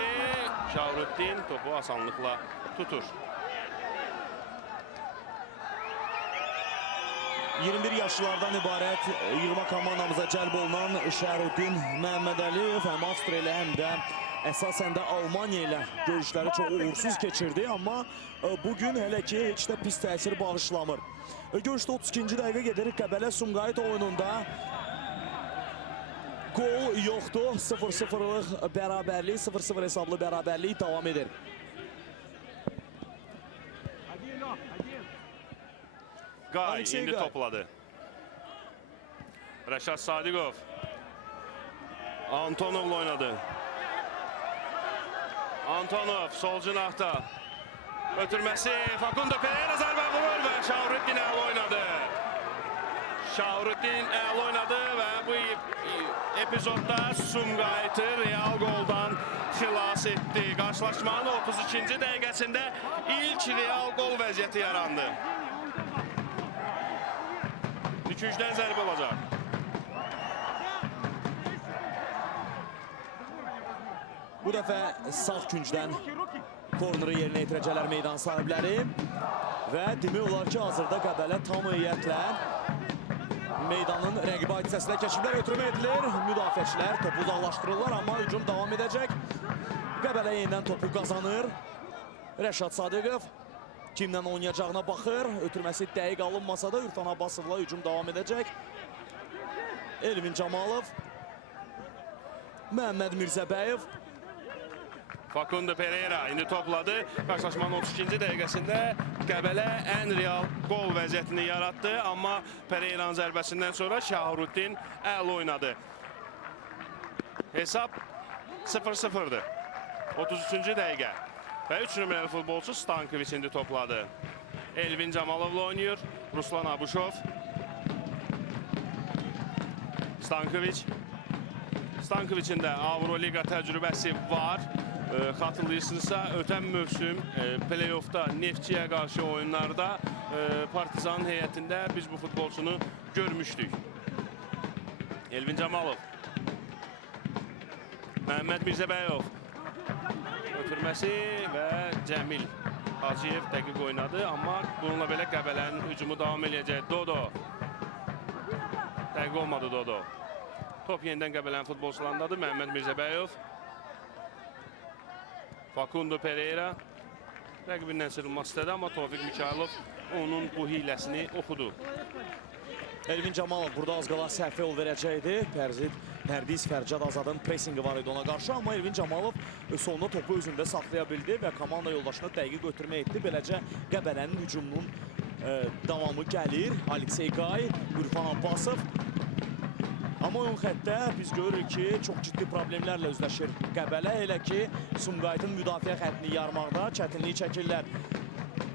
Şahrutdin topu asanlıqla tutur. 21 yaşlılardan ibarət yığma komandamıza cəlb olunan Şərhuddin Məmmədəliyev həm Avstriya ilə həm də əsasən də Almaniya ilə görüşləri çox uğursuz keçirdi, amma bugün hələ ki heç də pis təsir bağışlamır. Görüşdə 32-ci dəqiqə gedir Qəbələ Sumqayıt oyununda. Gol yoxdur, 0-0'lıq bərabərlik, 0-0 hesablı bərabərlik davam edir. Qay indi topladı. Rəşad Sadiqov Antonovla oynadı. Antonov sol cinahda. Ötürməsi Fakundo Pereira zərbə vurur və Şahrutdin əl oynadı. Şahrutdin əl oynadı və bu epizodda Sumqayıtı real goldan xilas etdi. Qarşılaşmanın 32-ci dəqiqəsində ilk real gol vəziyyəti yarandı. 2-3'den zərbə olacaq. Bu dəfə sağ küncdən korneri yerinə yetirəcəklər meydan sahibləri və demək olar ki, hazırda Qəbələ tam heyətlə meydanın rəqibi hadisəsinə keçiblər, ötürmə edilir. Müdafiəçilər topu uzaqlaşdırırlar, amma hücum davam edəcək. Qəbələ yenidən topu qazanır. Rəşad Sadiqov kimlə oynayacağına baxır. Ötürməsi dəqiq alınmasa da Ürfən Abbasovla hücum davam edəcək. Elvin Camalov, Məhəmməd Mirzəbəyev. Fakundo Pereira indi topladı. Qarşılaşmanın 32-ci dəqiqəsində Qəbələ ən real gol vəziyyətini yaratdı. Amma Pereira'nın zərbəsindən sonra Şahrutdin əl oynadı. Hesab 0-0'dır. 33-cü dəqiqə. Və 3 nömrəli futbolçu Stankoviç indi topladı. Elvin Camalovla oynuyor. Ruslan Abuşov. Stankoviçin də Avroliqa təcrübəsi var. Xatırlayırsınızsa, ötən mövsüm play-offda Neftçiyə qarşı oyunlarda Partizanın heyətində biz bu futbolçunu görmüşdük. Elvin Camalov. Məhəmməd Mirzəbəyov. Ötürməsi və Cəmil Hacıyev dəqiq oynadı, amma bununla belə Qəbələnin hücumu davam edəcək. Dodo. Dəqiq olmadı Dodo. Top yenidən Qəbələnin futbolçularındadır. Məhəmməd Mirzəbəyov. Fakundo Pereira rəqibindən sıyrılmaq istədi, amma Tofiq Mikhailov onun bu hiləsini oxudu. Elvin Camalov burada az qala səhvə yol verəcəkdi. Pərdiz Fərcad Azadın pressingi var idi ona qarşı, amma Elvin Camalov sonunda topu özündə saxlaya bildi və komanda yoldaşına dəqiq götürmə etdi. Beləcə Qəbələnin hücumunun davamı gəlir. Aleksey Qay, Ürfən Abbasov. Amma oyun xəttə biz görürük ki, çox ciddi problemlərlə üzləşir Qəbələ. Elə ki, Sumqayıtın müdafiə xəttini yarmaqda çətinlik çəkirlər.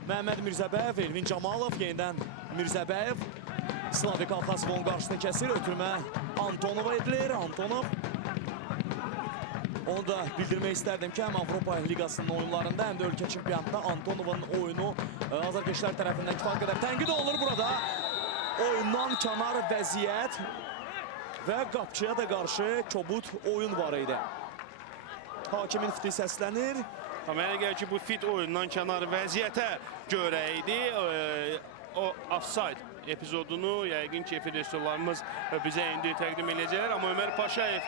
Məhəmməd Mirzəbəyev, Elvin Camalov, yenidən Mirzəbəyev. Slavik Alxasovun qarşısını kəsir, ötürmə Antonova edilir. Antonov Onu da bildirmək istərdim ki, həm Avropa Liqasının oyunlarında, həm də ölkə çempionatında Antonovun oyunu azarkeşlər tərəfindən kifayət qədər tənqid olunur burada. Oyundan kənar vəziyyət və qapçıya da qarşı kobud oyun var idi. Hakimin fiti səslənir. Mənə gəlir ki, bu fit oyundan kənar vəziyyətə görə idi. O offside epizodunu yəqin ki, efirləşdirlərimiz bizə indi təqdim edəcəklər. Amma Ömər Paşayev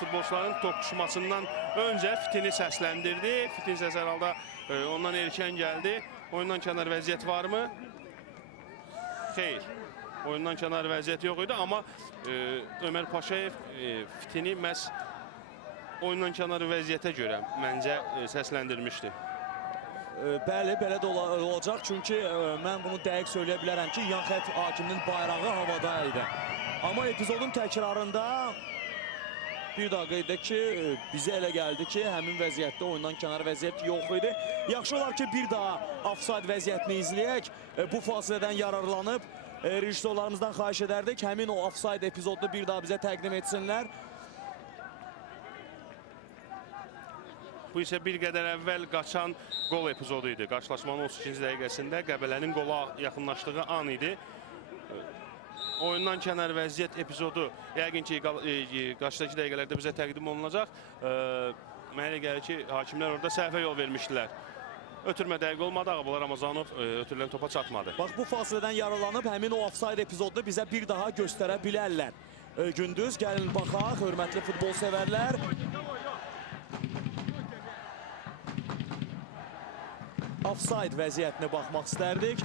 futbolçuların toqquşmasından öncə fitini səsləndirdi. Fitin səsi hər halda ondan erkən gəldi. Oyundan kənar vəziyyət varmı? Xeyr. Oyundan kənar vəziyyət yox idi. Amma Ömər Paşayev fitini məhz oyundan kənar vəziyyətə görə məncə səsləndirmişdi. Bəli, belə də olacaq. Çünki mən bunu dəqiq söyləyə bilərəm ki, yan xətt hakiminin bayrağı havada idi. Amma epizodun təkrarında bir daha qeyd edək ki, bizə elə gəldi ki, həmin vəziyyətdə oyundan kənar vəziyyət yox idi. Yaxşı olar ki, bir daha offside vəziyyətini izləyək. Bu fasilədən yararlanıb rejissorlarımızdan xahiş edərdik. Həmin o offside epizodunu bir daha bizə təqdim etsinlər. Bu isə bir qədər əvvəl qaçan qol epizodu idi. Qarşılaşmanın 32-ci dəqiqəsində Qəbələnin qola yaxınlaşdığı an idi. Oyundan kənar vəziyyət epizodu yəqin ki, qarşıdakı dəqiqələrdə bizə təqdim olunacaq. Mənə elə gəlir ki, hakimlər orada səhvə yol vermişdilər. Ötürmə dəqiq olmadı, Ağabala Ramazanov ötürülən topa çatmadı. Bax, bu fasilədən yaralanıb həmin o offside epizodunu bizə bir daha göstərə bilərlər. Gündüz, gəlin baxaq, hörmətli futbol sevərlər. Offside vəziyyətinə baxmaq istərdik.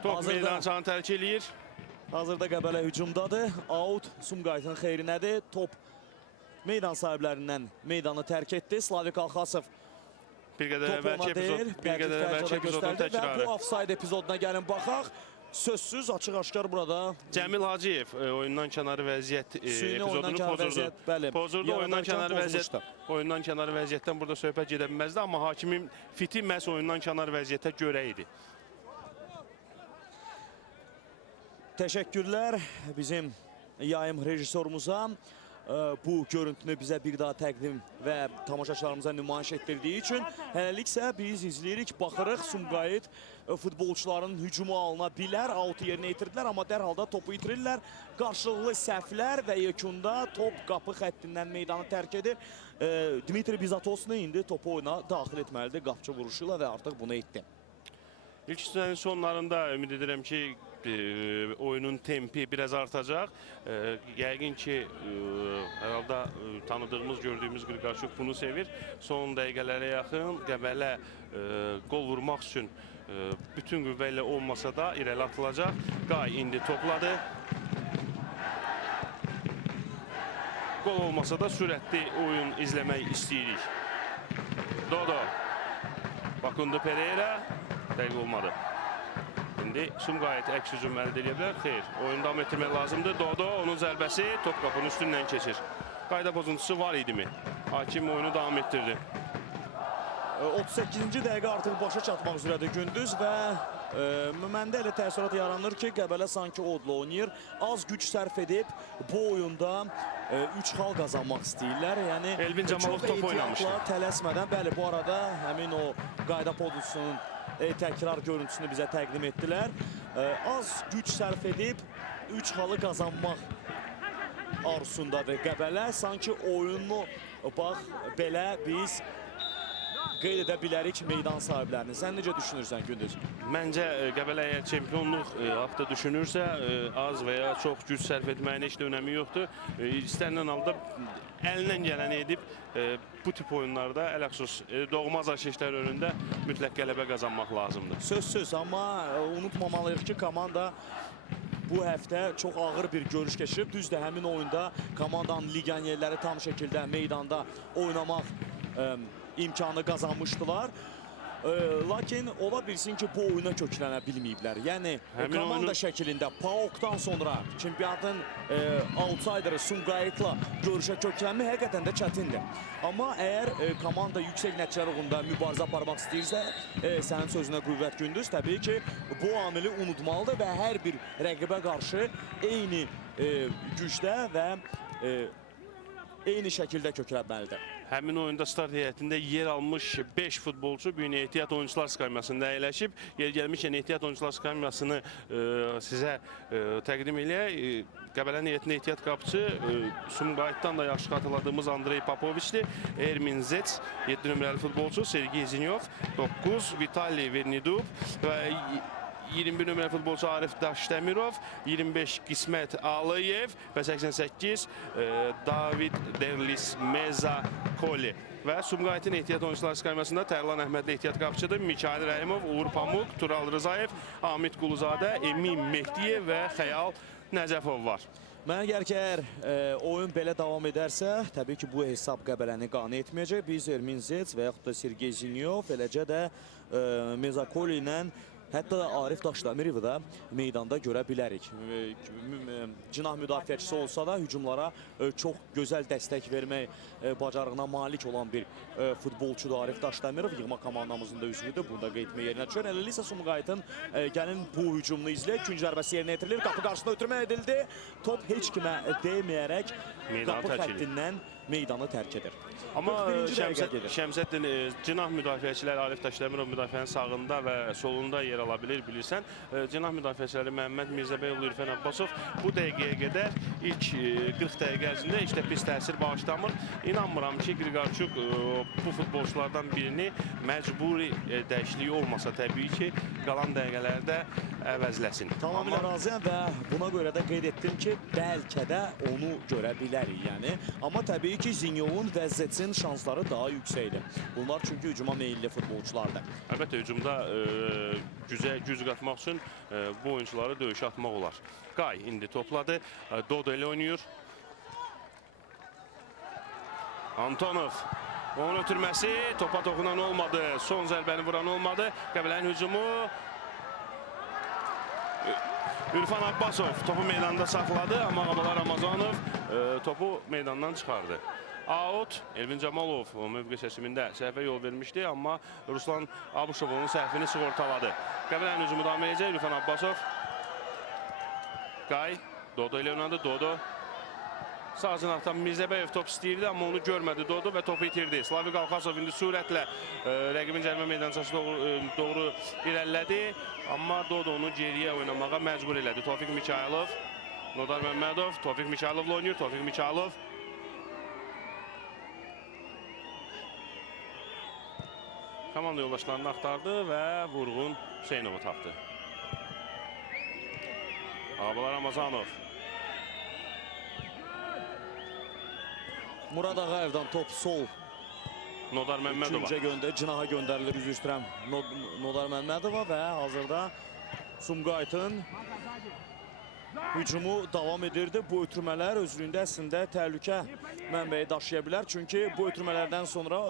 Top meydançanı tərk eləyir. Hazırda Qəbələ hücumdadır. Out Sumqayıtın xeyrinədir. Top meydan sahiblərindən meydanı tərk etdi. Slavik Alxasov bir qədər əvvəlki epizodun təkrarı. Və bu offside epizoduna gəlin baxaq. Sözsüz, açıq-aşkar burada Cəmil Hacıyev oyundan kənarı vəziyyət epizodunu pozurdu. Oyundan kənarı vəziyyətdən burada söhbət gedə bilməzdi, amma hakimin fiti məhz oyundan kənar vəziyyətə görə idi. Təşəkkürlər bizim yayım rejissorumuza. Bu görüntünü bizə bir daha təqdim və tamaşaçılarımıza nümayiş etdirdiyi üçün. Hələliksə biz izləyirik, baxırıq. Sumqayıt futbolçuların hücumu alına bilər, out yerinə yetirdilər, amma dərhal da topu itirirlər. Qarşılıqlı səhvlər və yekunda top qapı xəttindən meydanı tərk edir. Dmitri Bizatosni indi topu oyuna daxil etməlidir qapçı vuruşuyla və artıq bunu etdi. İlk hissənin sonlarında ümid edirəm ki, oyunun tempi biraz artacaq. Yəqin ki, herhalde tanıdığımız, gördüğümüz Qriqaşuk bunu sevir. Son dəqiqələrə yaxın Qəbələ qol vurmaq üçün bütün qüvvə ilə olmasa da irəli atılacaq. Qay indi topladı. Qol olmasa da sürətli oyun izləmək istəyirik. Dodo. Bakundu Pereira. Dəqiq olmadı. İndi Sumqayıt əks hücum əldə edə bilər. Xeyr, oyunu davam etdirmək lazımdır. Dodo, onun zərbəsi top qapının üstündən keçir. Qayda pozuntusu var idi mi? Hakim oyunu davam etdirdi. 38-ci dəqiqə artıq başa çatmaq üzrədir Gündüz və məndə elə təəssürat yaranır ki, Qəbələ sanki odla oynayır. Az güc sərf edib bu oyunda 3 xal qazanmaq istəyirlər. Yəni, Elvin Camalov top oynamışdı. Çox ehtiyatla, tələsmədən, bəli, bu arada həmin o qayda pozuntusunun təkrar görüntüsünü bizə təqdim etdilər. Az güc sərf edib 3 xalı qazanmaq arzusundadır Qəbələ. Sanki oyunu bax belə biz qeyd edə bilərik meydan sahiblərini. Sən necə düşünürsən Gündüz? Məncə Qəbələ əgər çempionluq haqda düşünürsə, az və ya çox güc sərf etməyin heç də önəmi yoxdur. İstənilən halda əlindən gələni edib bu tip oyunlarda ələxsus doğma azarkeşlər önündə mütləq qələbə qazanmaq lazımdır. Sözsüz, amma unutmamalıyıq ki, komanda bu həftə çox ağır bir görüş keçirib. Düzdür, həmin oyunda komandanın legionerləri tam şəkildə meydanda oynamaq imkanı qazanmışdılar. Lakin ola bilsin ki bu oyuna köklənə bilməyiblər. Yəni Həmin komanda oyunu- şəklində PAOK-dan sonra çempionatın outsideri Sumqayıtla görüşə köklənmək həqiqətən də çətindir. Amma əgər komanda yüksək nəticələr uğrunda mübarizə aparmaq istəyirsə, sənin sözünə qüvvət gündüz, təbii ki, bu amili unutmalıdır və hər bir rəqibə qarşı eyni gücdə və eyni şəkildə köklənməlidir. Həmin oyunda start heyətində yer almış 5 futbolçu bu gün ehtiyat oyuncular skamyasında əyləşib. Yer gəlmişkən ehtiyat oyuncular skamyasını sizə təqdim eləyək. Qəbələnin heyətində ehtiyat qapıcı Sumqayıtdan da yaxşı xatırladığımız Andrey Popoviçdir. Ermin Zets 7 nömrəli futbolçu, Sergey Zinyov 9, Vitali Vernidub və 21 nömrəli futbolçu Arif Daşdemirov, 25 Qismət Aliyev və 88 David Derlis Mezakoli. Və Sumqayıtın ehtiyat oyuncular skamyasında Tərlan Əhmədli ehtiyat qapıcıdır. Mikail Rəhimov, Uğur Pamuk, Tural Rızayev, Amit Quluzadə, Emin Mehdiyev və Xəyal Nəcəfov var. Mənə gəlir ki, əgər oyun belə davam edərsə, təbii ki, bu hesab Qəbələni qane etməyəcək. Biz Ermin Zets və yaxud da Sergey Zinyov, eləcə də Mezakoli ilə hətta Arif Daşdemirovu da meydanda görə bilərik. Cinah müdafiəçisi olsa da hücumlara çox gözəl dəstək vermək bacarığına malik olan bir futbolçudur Arif Daşdemirov. Yığma komandamızın da üzvüdür. Bunu da qeyd etmək yerinə düşür. Eləliksə Sumqayıtın gəlin bu hücumunu izləyək. İkinci zərbəsi yerinə yetirilir. Qapı qarşısında ötürmə edildi. Top heç kimə dəyməyərək qapı xəttindən meydanı tərk edir. Amma Şəmsəddin cinah müdafiəçiləri Arif Daşdemirov müdafiənin sağında və solunda yer ala bilir, bilirsən. Cinah müdafiəçiləri Məhəmməd Mirzəbəyov, İrfan Abbasov bu dəqiqəyə qədər ilk 40 dəqiqə ərzində heç də pis təsir bağışlamır. İnanmıram ki, Qriqorçuk bu futbolçulardan birini məcburi dəyişikliyi olmasa təbii ki, qalan dəqiqələrdə əvəzləsin. Tamamilə razıyam və buna görə də qeyd etdim ki, bəlkə də onu görə bilərik. Yəni. Amma təbii ki, Zinyovun və Zetsin şansları daha yüksəkdir. Bunlar çünki hücuma meyilli futbolçulardır. Əlbəttə, hücumda güc qatmaq üçün bu oyuncuları döyüşə atmaq olar. Qay indi topladı. Dodo ilə oynayır. Antonov. Onun ötürməsi topa toxunan olmadı. Son zərbəni vuran olmadı. Qəbələnin hücumu. Ürfan Abbasov topu meydanda saxladı. Amma Qabalar Ramazanov topu meydandan çıxardı. Out, Elvin Camalov mövqe seçimində səhvə yol vermişdi. Amma Ruslan Abuşov onun səhvini sığortaladı. Qəbələnin hücumu davam edəcək. Ürfan Abbasov. Qay, Dodo ilə oynadı. Dodo. Sağ cinahdan Mirzəbəyov top istəyirdi, amma onu görmədi Dodo və topu itirdi. Slavik Alxasov indi sürətlə rəqibin cərimə meydançasına doğru irəlilədi. Amma Dodo onu geriyə oynamağa məcbur elədi. Tofiq Mikayılov, Nodar Məmmədov, Tofiq Mikayılovla oynayır. Tofiq Mikayılov. Komanda yoldaşlarını axtardı və Vurğun Hüseynovu tapdı. Ağabalar Ramazanov. Murad Ağayevdən top sol Nodar Məmmədova. Cinaha göndərilir, üzr istəyirəm, Nodar Məmmədova və hazırda Sumqayıtın hücumu davam edirdi. Bu ötürmələr özlüyündə əslində təhlükə mənbəyi daşıya bilər. Çünki bu ötürmələrdən sonra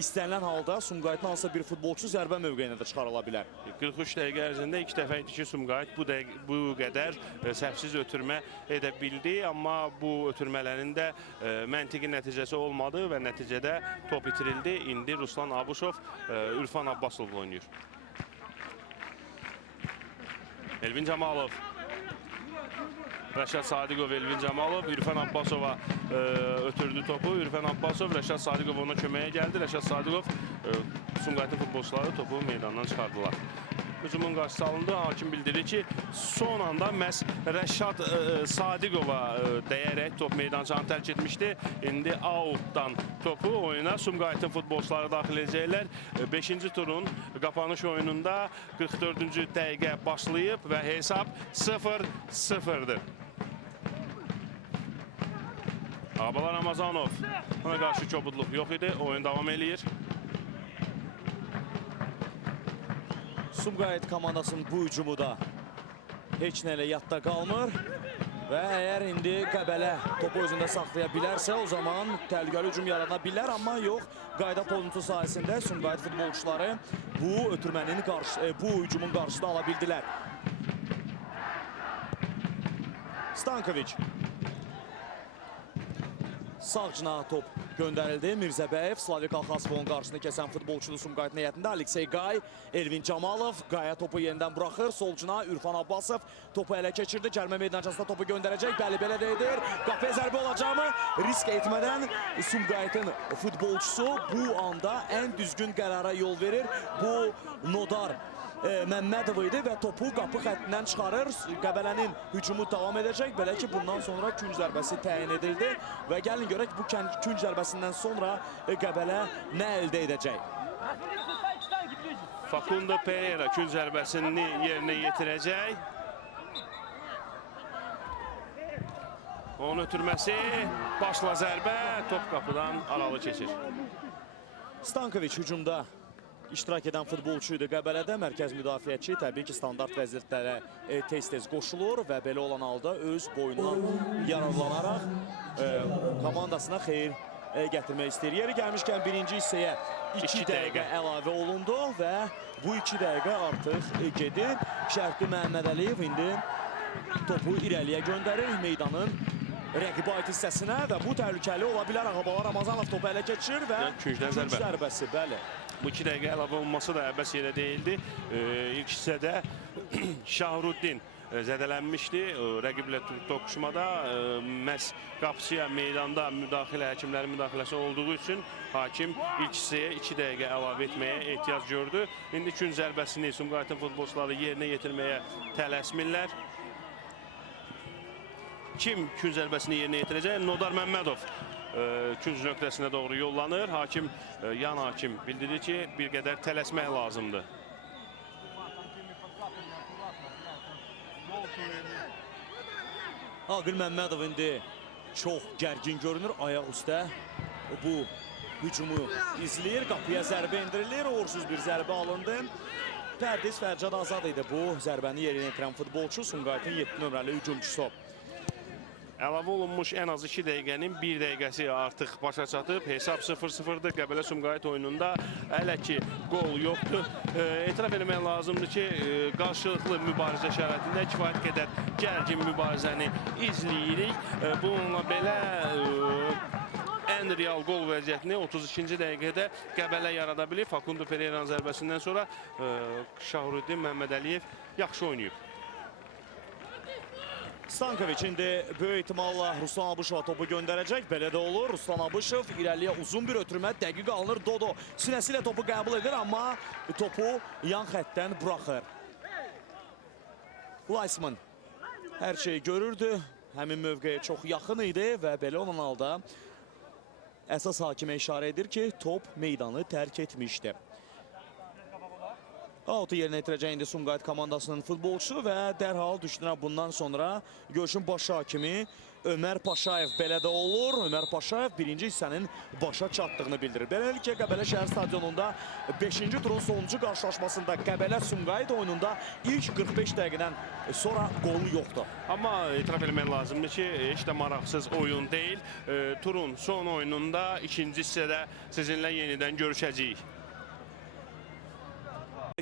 istənilən halda Sumqayıtın hansısa bir futbolçu zərbə mövqeyinə də çıxarıla bilər. 43 dəqiqə ərzində 2 dəfə idi ki, Sumqayıt bu qədər səhvsiz ötürmə edə bildi. Amma bu ötürmələrin də məntiqi nəticəsi olmadı və nəticədə top itirildi. İndi Ruslan Abuşov Ürfan Abbasovla oynayır. Elvin Camalov. Rəşad Sadiqov, Elvin Camalov, Ürfan Abbasova ötürdü topu. Ürfan Abbasov, Rəşad Sadiqov ona köməyə gəldi. Rəşad Sadiqov, Sumqayıtın futbolçuları topu meydandan çıxardılar. Hücumun qarşısı alındı. Hakim bildirir ki, son anda məhz Rəşad Sadiqova dəyərək top meydançanı tərk etmişdi. İndi outdan topu oyuna Sumqayıtın futbolçuları daxil edəcəklər. 5-ci turun qapanış oyununda 44-cü dəqiqə başlayıb və hesab 0-0'dır. Ağabalar Ramazanov. Ona qarşı kobudluq yox idi. Oyun davam eləyir. Sumqayıt komandasının bu hücumu da heç nə ilə yadda qalmır. Və əgər indi Qəbələ topu özündə saxlaya bilərsə, o zaman təhlükəli hücum yarana bilər, amma yox. Qayda pozuntusu sayəsində Sumqayıt futbolçuları bu hücumun qarşısını ala bildilər. Stankoviç. Sağ cinaha top göndərildi. Mirzəbəyev, Slavik Alxasovun qarşısını kəsən futbolçunu Sumqayıt heyətində. Aleksey Qay, Elvin Camalov. Qaya topu yenidən buraxır. Sol cinaha Ürfan Abbasov topu ələ keçirdi. Cərimə meydançasında topu göndərəcək. Bəli, belə də edir. Qapıya zərbə olacaqmı? Risk etmədən Sumqayıtın futbolçusu bu anda ən düzgün qərara yol verir. Bu Nodar Məmmədov idi və topu qapı xəttindən çıxarır. Qəbələnin hücumu davam edəcək. Belə ki, bundan sonra künc zərbəsi təyin edildi. Və gəlin görək bu künc zərbəsindən sonra Qəbələ nə əldə edəcək? Facundo Pereira künc zərbəsini yerinə yetirəcək. Onun ötürməsi, başla zərbə, top qapıdan aralı keçir. Stankoviç hücumda İştirak edən futbolçu idi Qəbələdə. Mərkəz müdafiəçi təbii ki, standart vəziyyətlərə tez-tez qoşulur və belə olan halda öz boyundan yararlanaraq komandasına xeyir gətirmək istəyir. Yeri gəlmişkən birinci hissəyə 2 dəqiqə əlavə olundu və bu 2 dəqiqə artıq gedir. Şərqli Məhəmməd Əliyev indi topu irəliyə göndərir meydanın rəqibi ait hissəsinə və bu təhlükəli ola bilər. Ağabala Ramazanov topu ələ keçirir və künc zərbəsi, bəli. Bu 2 dəqiqə əlavə olması da əbəs yerə deyildi. İlk hissədə Şahruddin zədələnmişdi rəqiblə toqquşmada. Məhz qapıya meydanda həkimlərin müdaxiləsi olduğu üçün hakim ilk hissəyə 2 dəqiqə əlavə etməyə ehtiyac gördü. İndi künc zərbəsini Sumqayıtın futbolçuları yerinə yetirməyə tələsmirlər. Kim künc zərbəsini yerinə yetirəcək? Nodar Məmmədov künc nöqtəsinə doğru yollanır. Yan hakim bildirir ki, bir qədər tələsmək lazımdır. Aqil Məmmədov indi çox gərgin görünür. Ayaq üstə bu hücumu izləyir. Qapıya zərbə indirilir. Uğursuz bir zərbə alındı. Pərdiz Fərcad Azad idi bu zərbəni yerinə yetirən futbolçu. Sumqayıtın 7 nömrəli hücumçusu. Əlavə olunmuş ən az 2 dəqiqənin 1 dəqiqəsi artıq başa çatıb. Hesab 0-0'dır. Qəbələ Sumqayıt oyununda hələ ki qol yoxdur. Etiraf etmək lazımdır ki, qarşılıqlı mübarizə şəraitində kifayət qədər gərgin mübarizəni izləyirik. Bununla belə ən real qol vəziyyətini 32-ci dəqiqədə Qəbələ yarada bilir. Facundo Pereira'nın zərbəsindən sonra Şahruddin Məhəmməd Əliyev yaxşı oynayıb. Stankoviç indi böyük ehtimalla Ruslan Abışova topu göndərəcək. Belə də olur. Ruslan Abışov irəliyə uzun bir ötürmə dəqiq alınır. Dodo sinəsi ilə topu qəbul edir, amma topu yan xəttdən buraxır. Laisman hər şeyi görürdü. Həmin mövqeyə çox yaxın idi və belə olan halda əsas hakimə işarə edir ki, top meydanı tərk etmişdi. Autu yerinə yetirəcək indi Sumqayıt komandasının futbolçusu və dərhal düşünürəm bundan sonra görüşün baş hakimi Ömər Paşayev. Belə də olur. Ömər Paşayev birinci hissənin başa çatdığını bildirir. Beləliklə Qəbələ şəhər stadionunda 5-ci turun sonuncu qarşılaşmasında Qəbələ Sumqayıt oyununda ilk 45 dəqiqədən sonra qol yoxdur. Amma etiraf etmək lazımdır ki, heç də maraqsız oyun deyil. Turun son oyununda ikinci hissədə sizinlə yenidən görüşəcəyik.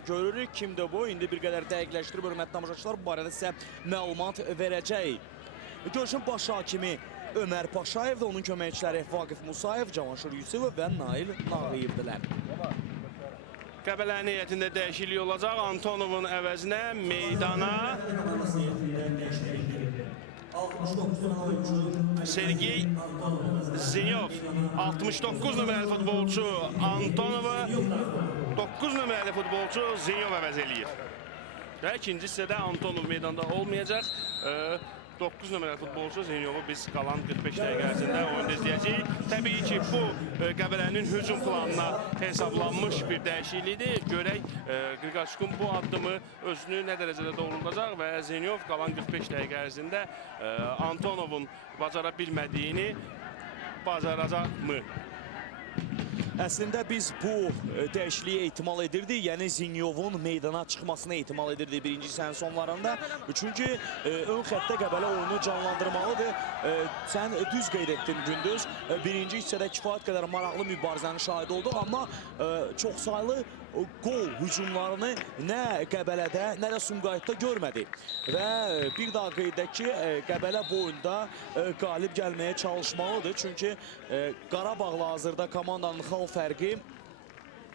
Görürük kimdir bu. İndi bir qədər dəqiqləşdirib hörmətli tamaşaçılar bu barədə sizə məlumat verəcək. Görüşün baş hakimi Ömər Paşayev və onun köməkçiləri Vaqif Musayev, Cavanşir Yusifov və Nail Nağıyevdilər. Qəbələnin heyətində dəyişiklik olacaq. Antonovun əvəzinə meydana Sergey Zinyov, 69 nömrəli futbolçu Antonovu 9 nömrəli futbolçu Zinyov əvəz eləyir. Və ikinci hissədə Antonov meydanda olmayacaq. 9 nömrəli futbolçu Zinyovu biz qalan 45 dəqiqə ərzində oyunda izləyəcəyik. Təbii ki, bu Qəbələnin hücum planına hesablanmış bir dəyişiklikdir. Görək, Qriqaçkun bu addımı özünü nə dərəcədə doğruldacaq və Zinyov qalan 45 dəqiqə ərzində Antonovun bacara bilmədiyini bacaracaqmı? Əslində biz bu dəyişikliyi ehtimal edirdik. Yəni Zinyovun meydana çıxmasını ehtimal edirdik birinci hissənin sonlarında. Çünki ön xəttdə Qəbələ oyunu canlandırmalıdır. Sən düz qeyd etdin Gündüz. Birinci hissədə kifayət qədər maraqlı mübarizənin şahidi olduq. Amma çoxsaylı qol hücumlarını nə Qəbələdə, nə də Sumqayıtda görmədik. Və bir daha qeyd edək ki, Qəbələ bu oyunda qalib gəlməyə çalışmalıdır. Çünki Qarabağla hazırda komandanın xal fərqi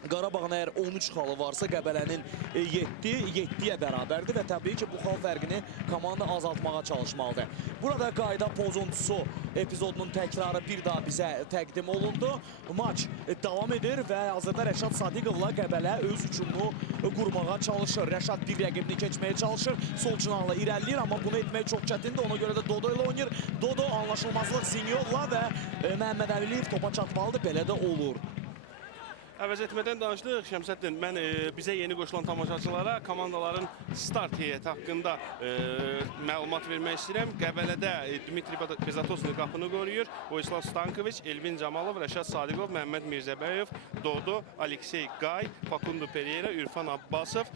Qarabağın əgər 13 xalı varsa Qəbələnin 7-yə bərabərdir və təbii ki bu xal fərqini komanda azaltmağa çalışmalıdır. Burada qayda pozuntusu epizodunun təkrarı bir daha bizə təqdim olundu. Maç davam edir və hazırda Rəşad Sadiqovla Qəbələ öz hücumunu qurmağa çalışır. Rəşad bir rəqibini keçməyə çalışır. Sol cinahla irəliləyir, amma bunu etmək çox çətindir. Ona görə də Dodo ilə oynayır. Dodo anlaşılmazlıq Zinyovla və Məhəmməd Əliyev topa çatmalıdır. Belə də olur. Əvəz etmədən danışdıq. Şəmsəddin, mən bizə yeni qoşulan tamaşaçılara komandaların start heyəti haqqında məlumat vermək istəyirəm. Qəbələdə Dmitri Bezatosni qapını qoruyur. Voyislav Stankoviç, Elvin Camalov, Rəşad Sadiqov, Məhəmməd Mirzəbəyov, Dodo, Aleksey Qay, Facundo Pereira, Ürfan Abbasov,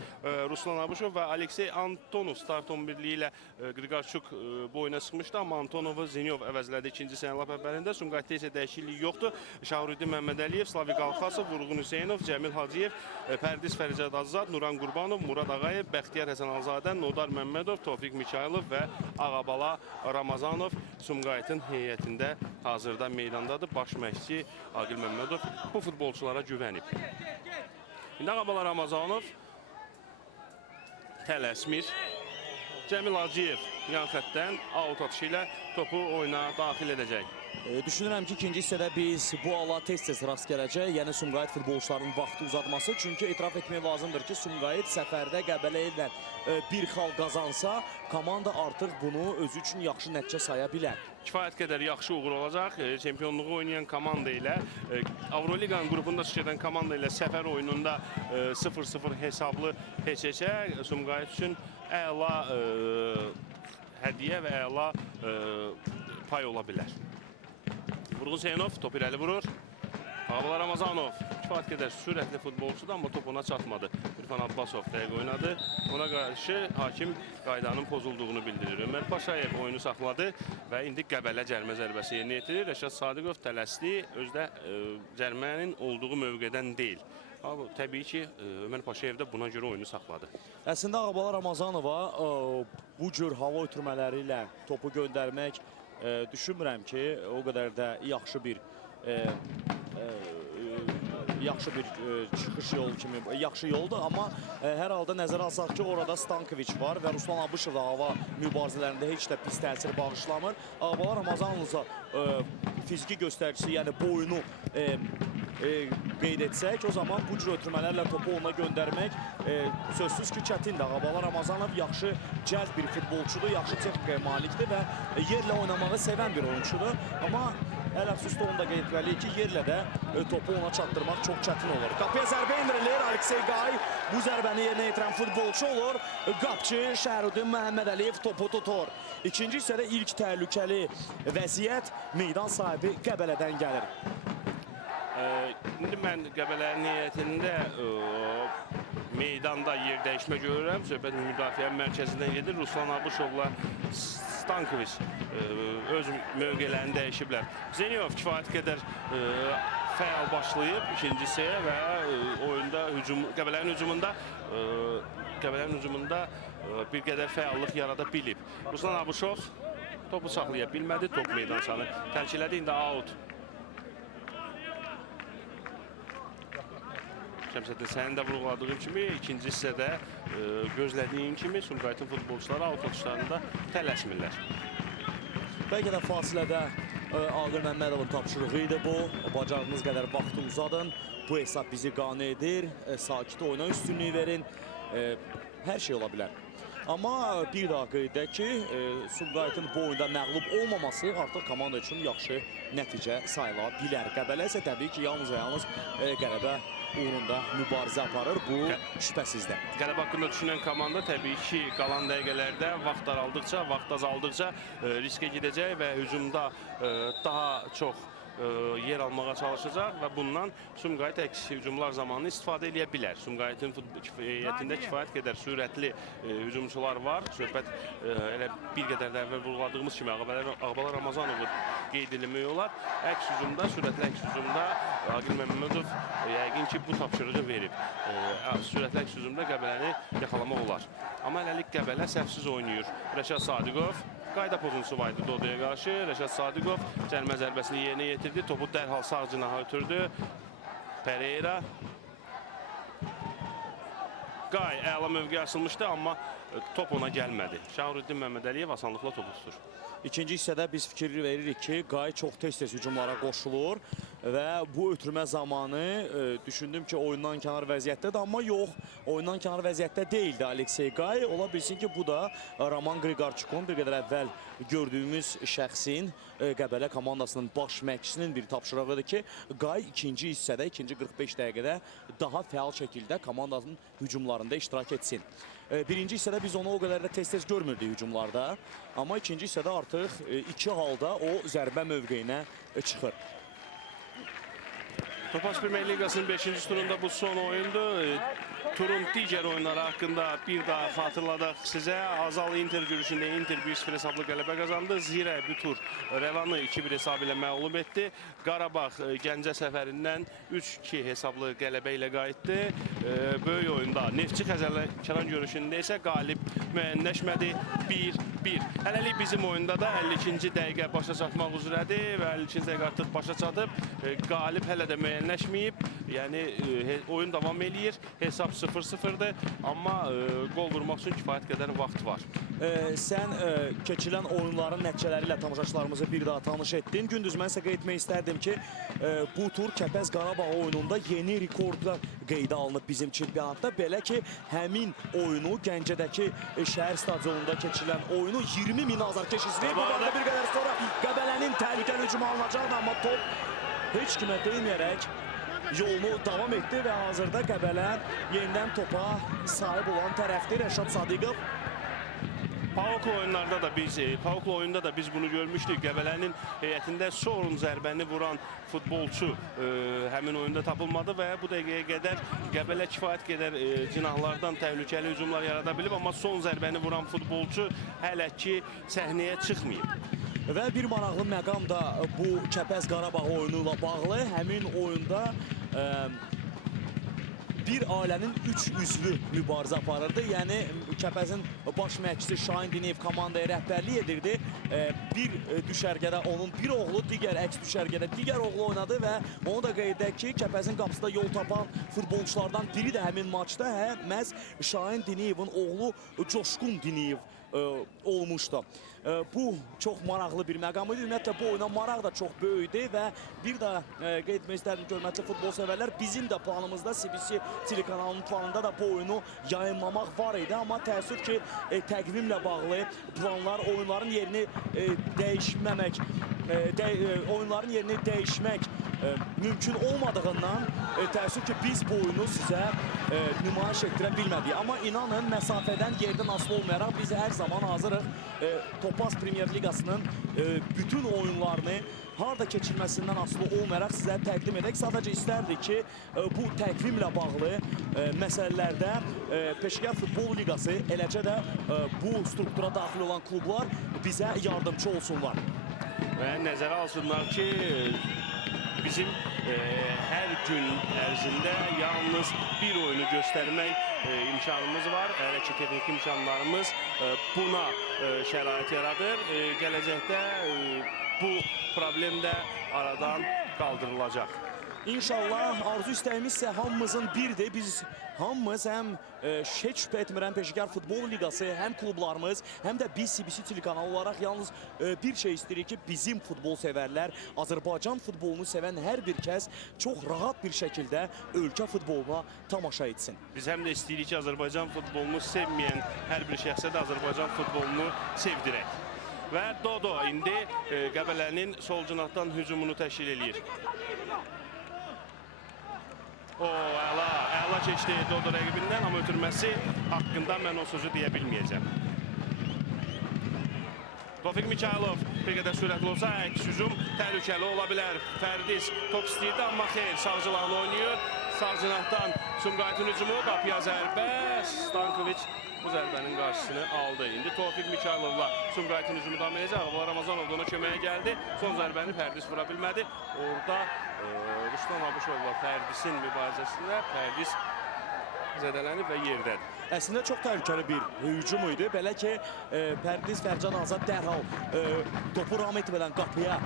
Ruslan Abuşov və Aleksey Antonov start 11-liyi ilə Qriqarçuk bu oyuna çıxmışdı. Amma Antonovu Zinyov əvəzlədi ikinci sənə lap əvvəlində. Sumqayıtda isə dəyişiklik yoxdur. Şahruddin Məhəmməd Əliyev, Slavik Alxasov, Vurğun Hüseynov, Cəmil Hacıyev, Pərdiz Fəricad Azad, Nuran Qurbanov, Murad Ağayev, Bəxtiyar Həsənalzadə, Nodar Məmmədov, Tofiq Mikayılov və Ağabala Ramazanov Sumqayıtın heyətində hazırda meydandadır. Baş məşqçi Aqil Məmmədov bu futbolçulara güvənib. İndi Ağabala Ramazanov tələsmir. Cəmil Hacıyev yan xəttdən out atışı ilə topu oyuna daxil edəcək. Düşünürəm ki, ikinci hissədə biz bu hala tez-tez rast gələcək. Yəni Sumqayıt futbolçularının vaxtı uzatması. Çünki etiraf etmək lazımdır ki, Sumqayıt səfərdə Qəbələ ilə bir xal qazansa, komanda artıq bunu özü üçün yaxşı nəticə saya bilər. Kifayət qədər yaxşı uğur olacaq. Çempionluğu oynayan komanda ilə, Avroliqanın qrupunda çıxan komanda ilə səfər oyununda 0-0 hesablı heç-heçə Sumqayıt üçün əla hədiyyə və əla pay ola bilər. Vurğun Hüseynov top irəli vurur. Ağabala Ramazanov kifayət qədər sürətli futbolçudur, amma top ona çatmadı. Ürfan Abbasov dəqiq oynadı. Ona qarşı hakim qaydanın pozulduğunu bildirir. Ömər Paşayev oyunu saxladı və indi Qəbələ cərmə zərbəsi yerinə yetirir. Rəşad Sadiqov tələsdi, özdə cərmənin olduğu mövqedən deyil. Amma təbii ki, Ömər Paşayev də buna görə oyunu saxladı. Əslində Ağabala Ramazanova bu cür hava ötürmələri ilə topu göndərmək düşünmürəm ki, o qədər də yaxşı bir çıxış yolu kimi yaxşı yoldur. Amma hər halda nəzərə alsaq ki, orada Stankoviç var və Ruslan Abışov da hava mübarizələrində heç də pis təsir bağışlamır. Ağabala Ramazanovsa fiziki göstəricisi, yəni boyunu qeyd etsək, o zaman bu cür ötürmələrlə topu ona göndərmək sözsüz ki, çətindir. Ağabala Ramazanov yaxşı cəld bir futbolçudur, yaxşı texnikaya malikdir və yerlə oynamağı sevən bir oyuncudur. Amma əl-əfsusda onu da qeyd etməliyik ki, yerlə də topu ona çatdırmaq çox çətin olur. Qapıya zərbə indirilir, Aleksey Qay bu zərbəni yerinə yetirən futbolçu olur. Qapçı Şəhruddin Məhəmməd Əliyev topu tutur. İkinci hissədə ilk təhlükəli vəziyyət meydan sahibi Qəbələdən gəlir. İndi mən Qəbələnin heyətində meydanda yer dəyişmə görürəm. Söhbət müdafiə mərkəzindən gedir. Ruslan Abuşovla Stankoviç öz mövqələrini dəyişiblər. Zenyov kifayət qədər fəal başlayıb ikinci hissəyə və oyunda Qəbələnin hücumunda bir qədər fəallıq yarada bilib. Ruslan Abuşov topu saxlaya bilmədi. Top meydançanı tərk elədi. İndi out. Şəmsəddin, sənin də vurğuladığın kimi ikinci hissədə gözlədiyin kimi Sumqayıtın futbolçuları out atışlarında tələsmirlər. Bəlkə də fasilədə Aqil Məmmədovun tapşırığı idi bu. Bacardığınız qədər vaxtı uzadın. Bu hesab bizi qane edir. Sakit oyuna üstünlüyü verin. Hər şey ola bilər. Amma bir daha qeyd edək ki, Sumqayıtın bu oyunda məğlub olmaması artıq komanda üçün yaxşı nəticə sayıla bilər. Qəbələ isə təbii ki, yalnız qələbə uğrunda mübarizə aparır. Bu şübhəsizdir. Qələbə haqqında düşünən komanda təbii ki, qalan dəqiqələrdə vaxt daraldıqca, vaxt azaldıqca riskə gedəcək və hücumda daha çox yer almağa çalışacaq və bundan Sumqayıt əks hücumlar zamanı istifadə edə bilər. Sumqayıtın heyətində kifayət qədər sürətli hücumçular var. Söhbət elə bir qədər də əvvəl vurguladığımız kimi Ağbala Ramazanov'u qeyd eləmək olar. Əks hücumda, sürətli əks hücumda Aqil Məmmədov yəqin ki, bu tapşırığı verib. Sürətli əks hücumda Qəbələni yaxalamaq olar. Amma hələlik Qəbələ səhvsiz oynayır. Rəşad Sadiqov qayda pozuntusu var idi Dodoya qarşı. Rəşad Sadiqov cərimə zərbəsini yerinə yetirdi. Topu dərhal sağ cinaha ötürdü. Pereira. Qay əla mövqe açılmışdı, amma top ona gəlmədi. Şahruddin Məmmədəliyev asanlıqla topu tutur. İkinci hissədə biz fikir veririk ki, Qay çox tez-tez hücumlara qoşulur və bu ötürmə zamanı düşündüm ki, oyundan kənar vəziyyətdədir, amma yox, oyundan kənar vəziyyətdə deyildi Aleksey Qay. Ola bilsin ki, bu da Roman Qriqorçukun bir qədər əvvəl gördüyümüz şəxsin Qəbələ komandasının baş məşqçisinin bir tapşırığıdır ki, Qay ikinci hissədə, ikinci 45 dəqiqədə daha fəal şəkildə komandanın hücumlarında iştirak etsin. Birinci hissədə biz onu o qədər də tez-tez görmürdük hücumlarda, amma ikinci hissədə artıq iki halda o zərbə mövqeyinə çıxır. Topaz Premyer Liqasının 5-ci turunda bu son oyundur. Turun digər oyunları haqqında bir daha xatırladaq sizə. Azal Inter görüşündə Inter 1-0 hesablı qələbə qazandı. Zirə bu tur Revanı 2-1 hesabı ilə məğlub etdi. Qarabağ Gəncə səfərindən 3-2 hesablı qələbə ilə qayıtdı. Böyük oyunda Neftçi Xəzərlənkəran görüşündə isə qalib müəyyənləşmədi 1-1. Hələlik bizim oyunda da 52-ci dəqiqə başa çatmaq üzrədir və 52-ci dəqiqə artıq başa çatıb. Qalib hələ də müəyyənləşməyib. Yəni oyun davam eləyir. Hesab 0-0'dır, amma gol vurmaq üçün kifayət qədər vaxt var. Sən keçilən oyunların nəticələri ilə tamaşaçılarımızı bir daha tanış etdin. Gündüz mən sizə qeyd etmək istərdim ki, bu tur Kəpəz Qarabağ oyununda yeni rekordlar qeydə alınıb bizim çempionatda. Belə ki, həmin oyunu Gəncədəki şəhər stadionunda keçilən oyunu 20 min azarkeş izləyir. Bu arada bir qədər sonra Qəbələnin təhlükəli hücumu alınacaqdı, amma top heç kimə değməyərək yolunu davam etdi və hazırda Qəbələ yenidən topa sahib olan tərəfdir. Rəşad Sadiqov. PAOK oyunda da biz bunu görmüşdük. Qəbələnin heyətində sorun zərbəni vuran futbolçu həmin oyunda tapılmadı və bu dəqiqəyə qədər Qəbələ kifayət qədər cinahlardan təhlükəli hücumlar yarada bilib, amma son zərbəni vuran futbolçu hələ ki səhnəyə çıxmayıb. Və bir maraqlı məqam da bu Kəpəz Qarabağ oyunu ilə bağlı. Həmin oyunda bir ailənin 3 üzvü mübarizə aparırdı. Yəni Kəpəzin baş məşqçisi Şahin Diniyev komandaya rəhbərlik edirdi. Bir düşərgədə onun bir oğlu, digər əks düşərgədə digər oğlu oynadı və onu da qeyd edək ki, Kəpəzin qapısında yol tapan futbolçulardan biri də həmin maçda məhz Şahin Diniyevin oğlu Coşqun Diniyev olmuşdu. Bu çox maraqlı bir məqam idi. Ümumiyyətlə bu oyuna maraq da çox böyükdür və bir daha qeyd etmək istərdim ki, hörmətli futbol sevərlər, bizim də planımızda CBC telekanalının planında da bu oyunu yayınlamaq var idi, amma təəssüf ki, təqvimlə bağlı planlar oyunların yerini dəyişməmək, oyunların yerini dəyişmək mümkün olmadığından təəssüf ki, biz bu oyunu sizə nümayiş etdirə bilmədik. Amma inanın, məsafədən yerdən asılı olmayaraq biz hər zaman hazırıq Topaz Premyer Liqasının bütün oyunlarını harada keçilməsindən asılı olmayaraq sizə təqdim edək. Sadəcə istərdik ki, bu təqvimlə bağlı məsələlərdə Peşəkar Futbol Liqası, eləcə də bu struktura daxil olan klublar bizə yardımcı olsunlar. Və nəzərə alsınlar ki, bizim hər gün ərzində yalnız bir oyunu göstərmək imkanımız var. Hələ ki, texnik imkanlarımız buna şərait yaradır. Gələcəkdə bu problem də aradan qaldırılacaq. İnşallah arzu istəyimiz isə hamımızın birdir. Biz hamımız həm heç şübhə etmirəm Peşəkar Futbol Liqası, həm klublarımız, həm də biz CBC telekanalı olaraq yalnız bir şey istəyirik ki, bizim futbol sevərlər, Azərbaycan futbolunu sevən hər bir kəs çox rahat bir şəkildə ölkə futboluna tamaşa etsin. Biz həm də istəyirik ki, Azərbaycan futbolunu sevməyən hər bir şəxsə də Azərbaycan futbolunu sevdirək. Və Dodo indi Qəbələnin sol cinahdan hücumunu təşkil edir. Əla keçdi Dodo rəqibindən, amma ötürməsi haqqında mən o sözü deyə bilməyəcəm. Tofiq Mikhailov bir qədər sürətli olsa, əks hücum təhlükəli ola bilər. Fərdiz top istəyirdi, amma xeyr, sağ cinahlı oynayır. Sağ cinahdan Sumqayıtın hücumu, qapıya zərbə. Stankoviç bu zərbənin qarşısını aldı. İndi Tofiq Mikhailovla Sumqayıtın hücumu davam edəcək. Ağabala Ramazanov da ona köməyə gəldi. Son zərbəni Fərdiz vura bilmədi. Orada Ruslan Abuşovla Fərdizin mübarizəsində Fərdiz zədələnib və yerdədir. Əslində çox təhlükəli bir hücum idi. Belə ki, Pərdiz Fərcan Azad dərhal topu ram etmədən qapıya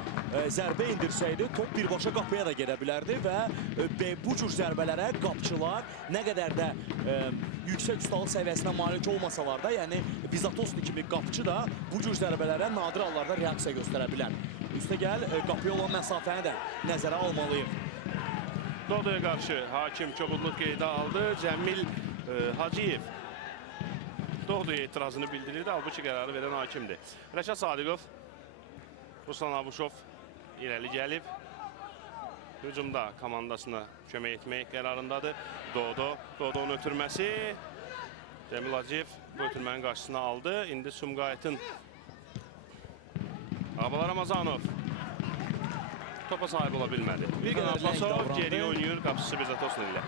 zərbə indirsəydi, top birbaşa qapıya da gedə bilərdi və bu cür zərbələrə qapçılar nə qədər də yüksək ustalıq səviyyəsinə malik olmasalar da, yəni Bizatoslu kimi qapçı da bu cür zərbələrə nadir hallarda reaksiya göstərə bilər. Üstəgəl qapıya olan məsafəni də nəzərə almalıyıq. Dodoya qarşı hakim kobudluq qeydə aldı. Cəmil Hacıyev Dodoya etirazını bildirirdi. Halbuki qərarı verən hakimdir. Rəşad Sadiqov, Ruslan Abuşov irəli gəlib. Hücumda komandasına kömək etmək qərarındadır. Dodonun ötürməsi. Cəmil Hacıyev bu ötürmənin qarşısına aldı. İndi Sumqayıtın Ağabala Ramazanov topa sahib ola bilmədi. Bir qədər Pasov geriyə oynayır qapısı Bizatoslu ilə.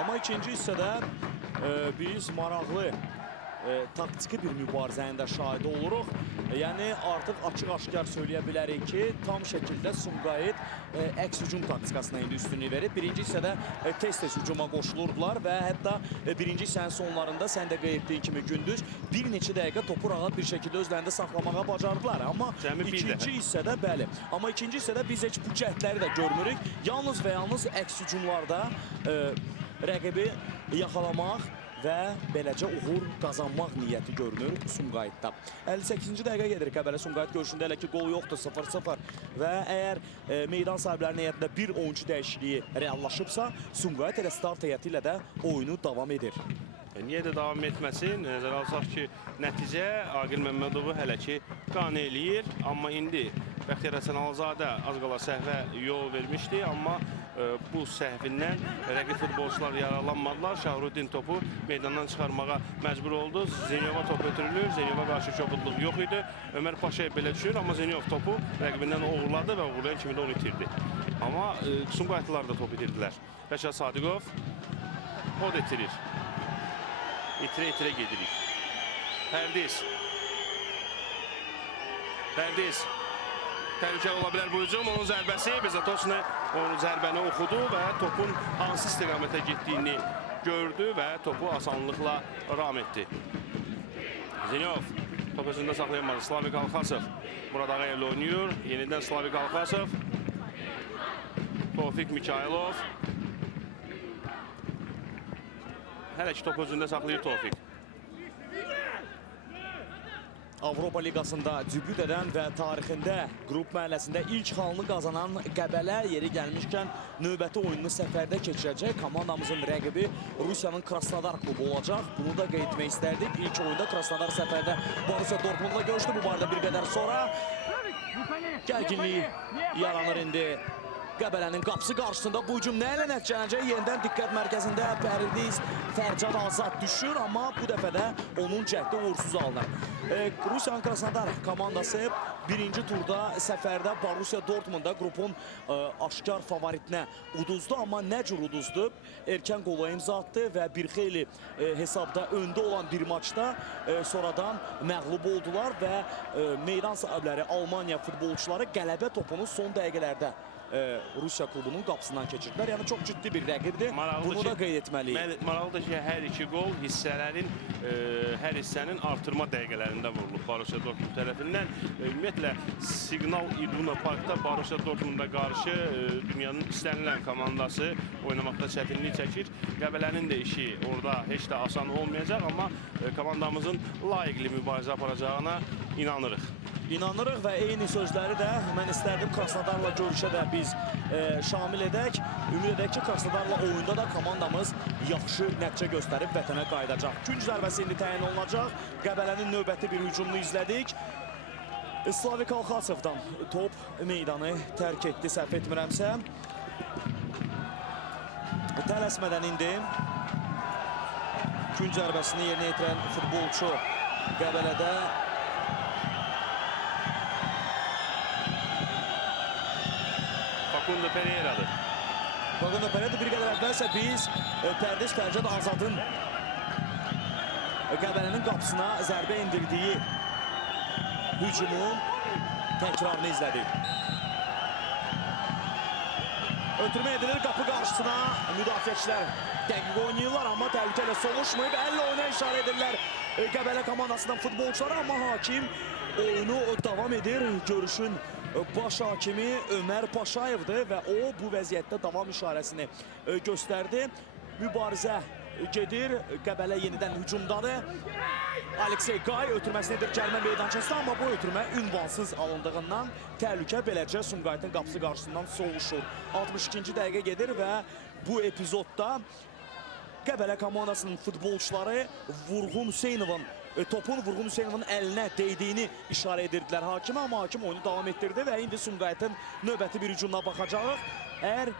Amma ikinci hissədə biz maraqlı taktiki bir mübarizənin də şahidi oluruq. Yəni artıq açıq-aşkar söyləyə bilərik ki, tam şəkildə Sumqayıt əks hücum taktikasına indi üstünlük verib. Birinci hissədə tez-tez hücuma qoşulurdular və hətta birinci hissənin sonlarında sən də qeyd etdiyin kimi gündüz bir neçə dəqiqə topu rahat bir şəkildə özlərində saxlamağa bacardılar. Amma ikinci hissədə bəli. Amma ikinci hissədə biz heç bu cəhdləri də görmürük. Yalnız və yalnız əks hücumlarda rəqibi yaxalamaq və beləcə uğur qazanmaq niyyəti görünür Sumqayıtda. 58-ci dəqiqə gedir Qəbələ Sumqayıt görüşündə, elə ki qol yoxdur, 0-0 və əgər meydan sahiblərinin heyətində bir oyuncu dəyişikliyi reallaşıbsa, Sumqayıt elə start heyəti ilə də oyunu davam edir. Niyə də davam etməsin? Nəzərə alsaq ki, nəticə Aqil Məmmədovu hələ ki qane eləyir. Amma indi Bəxtiyar Həsənalizadə az qala səhvə yol vermişdi. Amma bu səhvindən rəqib futbolçular yaralanmadılar. Şahrudin topu meydandan çıxarmağa məcbur oldu. Zenyova top ötürülür. Zenyova qarşı kobudluq yox idi. Ömər Paşayev belə düşünür. Amma Zenyov topu rəqibindən uğurladı və uğurlayan kimi də onu itirdi. Amma Sumqayıtlılar da top itirdilər. Rəşad Sadiqov o da itirir. İtirə-itirə gedirik. Fərdiz. Təhlükəli ola bilər bu hücum. Onun zərbəsi. Bizatoslu onun zərbəni oxudu və topun hansı istiqamətə getdiyini gördü və topu asanlıqla ram etdi. Zenyov top özündə saxlayamadı. Slavik Alxasov burada Ağayevlə oynayır. Yenidən Slavik Alxasov. Tofiq Mikhailov. Hələ ki top özündə saxlayır Tofiq. Avropa Liqasında dübüt edən və tarixində qrup mərhələsində ilk halını qazanan Qəbələ yeri gəlmişkən növbəti oyununu səfərdə keçirəcək. Komandamızın rəqibi Rusiyanın Krasnodar klubu olacaq. Bunu da qeyd etmək istərdik. İlk oyunda Krasnodar səfərdə Borussia Dortmundla görüşdü. Bu barədə bir qədər sonra gərginliyi yaranır indi. Qəbələnin qapısı qarşısında bu hücum nə ilə nəticələnəcək? Yenidən diqqət mərkəzində Pərdiz Fərcan Azad düşür, amma bu dəfə də onun cəhdi uğursuz alınır. Rusiyanın Krasnodar komandası birinci turda səfərdə Borussia Dortmunda qrupun aşkar favoritinə uduzdu, amma nə cür uduzdu? Erkən qola imza atdı və bir xeyli hesabda öndə olan bir maçda sonradan məğlub oldular və meydan sahibləri Almaniya futbolçuları qələbə topunu son dəqiqələrdə Rusiya klubunun qapısından keçirdilər. Yəni çox ciddi bir rəqibdir. Bunu da qeyd etməliyik. Maraqlıdır ki, hər iki qol hissələrin, hər hissənin artırma dəqiqələrində vurulub Borussia Dortmund tərəfindən. Ümumiyyətlə, Signal Iduna Parkda Borussia Dortmunda qarşı dünyanın istənilən komandası oynamaqda çətinlik çəkir. Qəbələnin də işi orada heç də asan olmayacaq, amma komandamızın layiqli mübarizə aparacağına inanırıq. İnanırıq və eyni sözləri də mən istərdim Krasnodarla görüşə də biz şamil edək. Ümid edək ki, Krasnodarla oyunda da komandamız yaxşı nəticə göstərib vətənə qayıdacaq. Günc zərbəsi indi təyin olunacaq. Qəbələnin növbəti bir hücumunu izlədik. Slavik Alxasovdan top meydanı tərk etdi, səhv etmirəmsə. Tələsmədən indi günc zərbəsini yerinə yetirən futbolçu Qəbələdə Facundo Pereira'dır. Facundo Pereira bir qədər əvvəlsə biz Pərdiz Fərcad Azadın Qəbələnin qapısına zərbə indirdiyi hücumun təkrarını izlədik. Ötürmə edilir qapı qarşısına, müdafiəçilər dəqiq oynayırlar, amma təhlükə ilə soğuşmayıb, əllə oyuna işarə edirlər Qəbələ komandasından futbolçuları, amma hakim oyunu davam edir. Görüşün baş hakimi Ömər Paşayevdir və o bu vəziyyətdə davam işarəsini göstərdi. Mübarizə gedir, Qəbələ yenidən hücumdadır. Aleksey Qay ötürməsini edir cərimə meydançasında, amma bu ötürmə ünvansız alındığından təhlükə beləcə Sumqayıtın qapısı qarşısından soğuşur. 62-ci dəqiqə gedir və bu epizodda Qəbələ komandasının futbolçuları Vurğun Hüseynovun topun Vurğun Hüseynovun əlinə değdiyini işarə edirdilər hakimə, amma hakim oyunu davam etdirdi və indi Sumqayıtın növbəti bir hücumuna baxacağıq. Əgər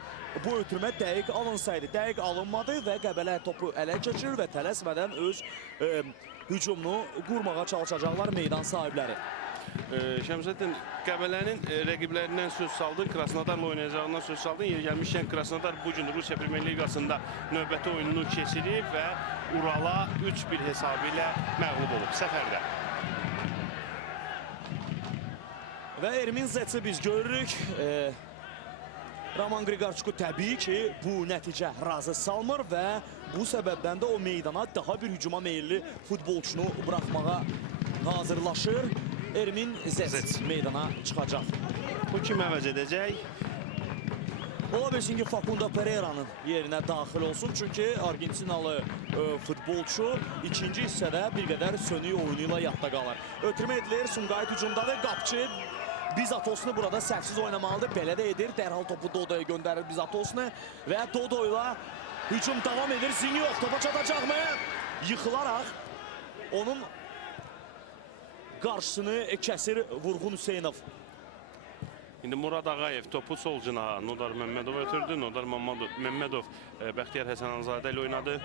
bu ötürmə dəqiq alınsaydı, dəqiq alınmadı və Qəbələ topu ələ keçirir və tələsmədən öz hücumunu qurmağa çalışacaqlar meydan sahibləri. Şəmsəddin, Qəbələnin rəqiblərindən söz saldın, Krasnodarla oynayacağından söz saldın. Yeri gəlmişkən Krasnodar bugün Rusiya Premyer Liqasında növbəti oyununu keçirib və Urala 3-1 hesabı ilə məğlub olub səfərdə. Və Ermin Zetsi biz görürük. Roman Qriqorçuku təbii ki, bu nəticə razı salmır və bu səbəbdən də o meydana daha bir hücuma meyilli futbolçunu buraxmağa hazırlaşır. Ermin Zets meydana çıxacaq. Bu kim əvəz edəcək? Ola bilsin ki, Facundo Pereira'nın yerinə daxil olsun. Çünki Argentinalı futbolçu ikinci hissədə bir qədər sönük oyunuyla yadda qalır. Ötürmə edilir, Sumqayıt hücumdadır, qapçı Bizatosunu burada səhvsiz oynamalıdır. Belə də edir, dərhal topu Dodo'ya göndərir Bizatosunu və Dodo ilə hücum davam edir. Zinyov topa çatacaqmı? Yıxılaraq onun qarşısını kəsir Vurğun Hüseynov. İndi Murad Ağayev topu sol cinaha Nodar Məmmədov ötürdü. Nodar Məmmədov Bəxtiyar Həsənzadə ilə oynadı.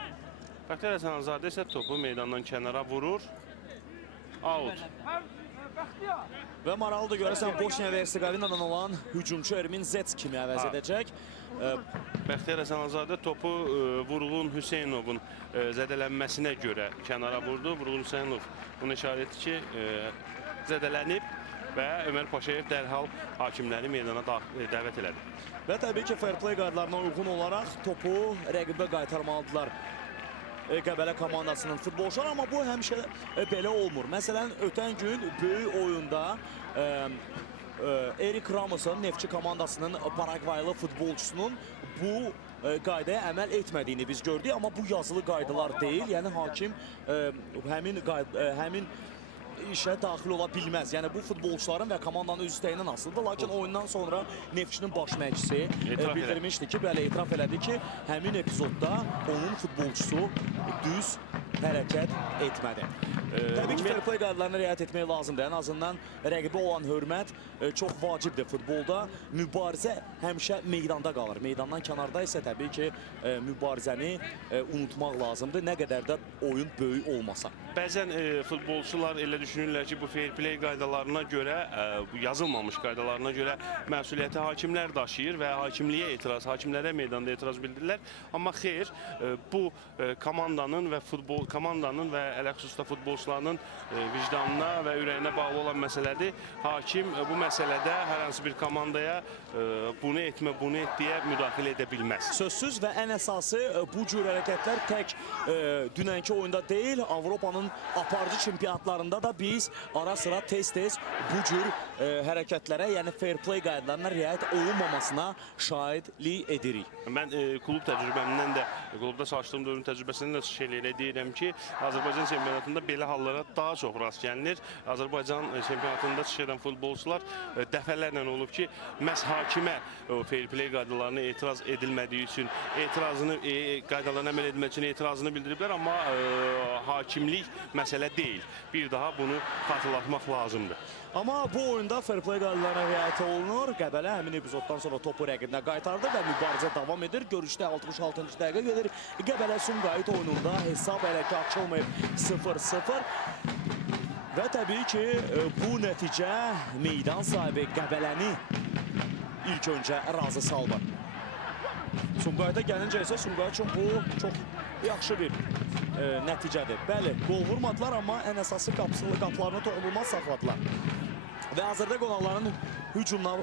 Bəxtiyar Həsənzadə isə topu meydandan kənara vurur. Out. Və maraqlıdır görəsən Bosniya və Hersegovinadan olan hücumçu Ermin Zets kimi əvəz edəcək. Bəxtiyar Həsənzadə topu Vurğun Hüseynovun zədələnməsinə görə kənara vurdu. Vurğun Hüseynov bunu işarə etdi ki, zədələnib və Ömər Paşayev dərhal hakimləri meydana dəvət elədi. Və təbii ki, fair play qaydalarına uyğun olaraq topu rəqibə qaytarmalıdırlar Qəbələ komandasının futbolçuları, amma bu həmişə belə olmur. Məsələn, ötən gün böyük oyunda Erik Ramos'un Neftçi komandasının Paragvaylı futbolçusunun bu qaydaya əməl etmədiyini biz gördük, amma bu yazılı qaydalar deyil. Yəni hakim həmin işə daxil ola bilməz. Yəni bu futbolçuların və komandanın öz istəyindən asılıdır. Lakin oyundan sonra Neftçinin baş məşqçisi bildirmişdi ki, bəli, etiraf elədi ki, həmin epizodda onun futbolçusu düz hərəkət etmədi. Təbii ki, fair play qaydalarına riayət etmək lazımdır. Ən azından rəqibə olan hörmət çox vacibdir futbolda. Mübarizə həmişə meydanda qalır. Meydandan kənarda isə təbii ki, mübarizəni unutmaq lazımdır. Nə qədər də oyun böyük olmasa. Bəzən futbolçular elə düşünürlər ki, bu fair play qaydalarına görə, bu yazılmamış qaydalarına görə məsuliyyəti hakimlər daşıyır və hakimliyə etiraz, hakimlərə meydanda etiraz bildirirlər. Amma xeyr, bu komandanın və ələxüsusda futbolçularının vicdanına və ürəyinə bağlı olan məsələdir. Hakim bu məsələdə hər hansı bir komandaya bunu etmə, bunu et deyə müdaxilə edə bilməz. Sözsüz və ən əsası bu cür hərəkətlər tək dünənki oyunda deyil, Avropanın aparıcı çempionatlarında da biz ara sıra tez-tez bu cür hərəkətlərə, yəni fair play qaydalarına riayət olunmamasına şahidlik edirik. Mən klub təcrübəmdən də, klubda çalışdığım dövrün təcrübəsindən də şeylə deyirəm ki, Azərbaycan çempionatında belə hallara daha çox rast gəlinir. Azərbaycan çempionatında çıxış edən futbolçular dəfələrlə olub ki, məhz hakimə fair play qaydalarına etiraz edilmədiyi üçün, qaydalarına əməl edilmək üçün etirazını bildiriblər, amma hakimlik məsələ deyil. Bir daha bunu xatırlatmaq lazımdır. Amma bu oyunda fair play qaydalarına riayət olunur. Qəbələ həmin epizoddan sonra topu rəqibinə qaytardı və mübarizə davam edir. Görüşdə 66-cı dəqiqə gedir. Qəbələ Sumqayıt oyununda hesab hələ ki açılmayıb 0-0. Və təbii ki, bu nəticə meydan sahibi Qəbələni ilk öncə razı saldı. Sumqayıta gəlincə isə Sumqayıt üçün bu çox yaxşı bir nəticədir. Bəli, qol vurmadılar, amma ən əsası qapılarını toxunulmaz saxladılar. Və hazırda qonaqların hücumuna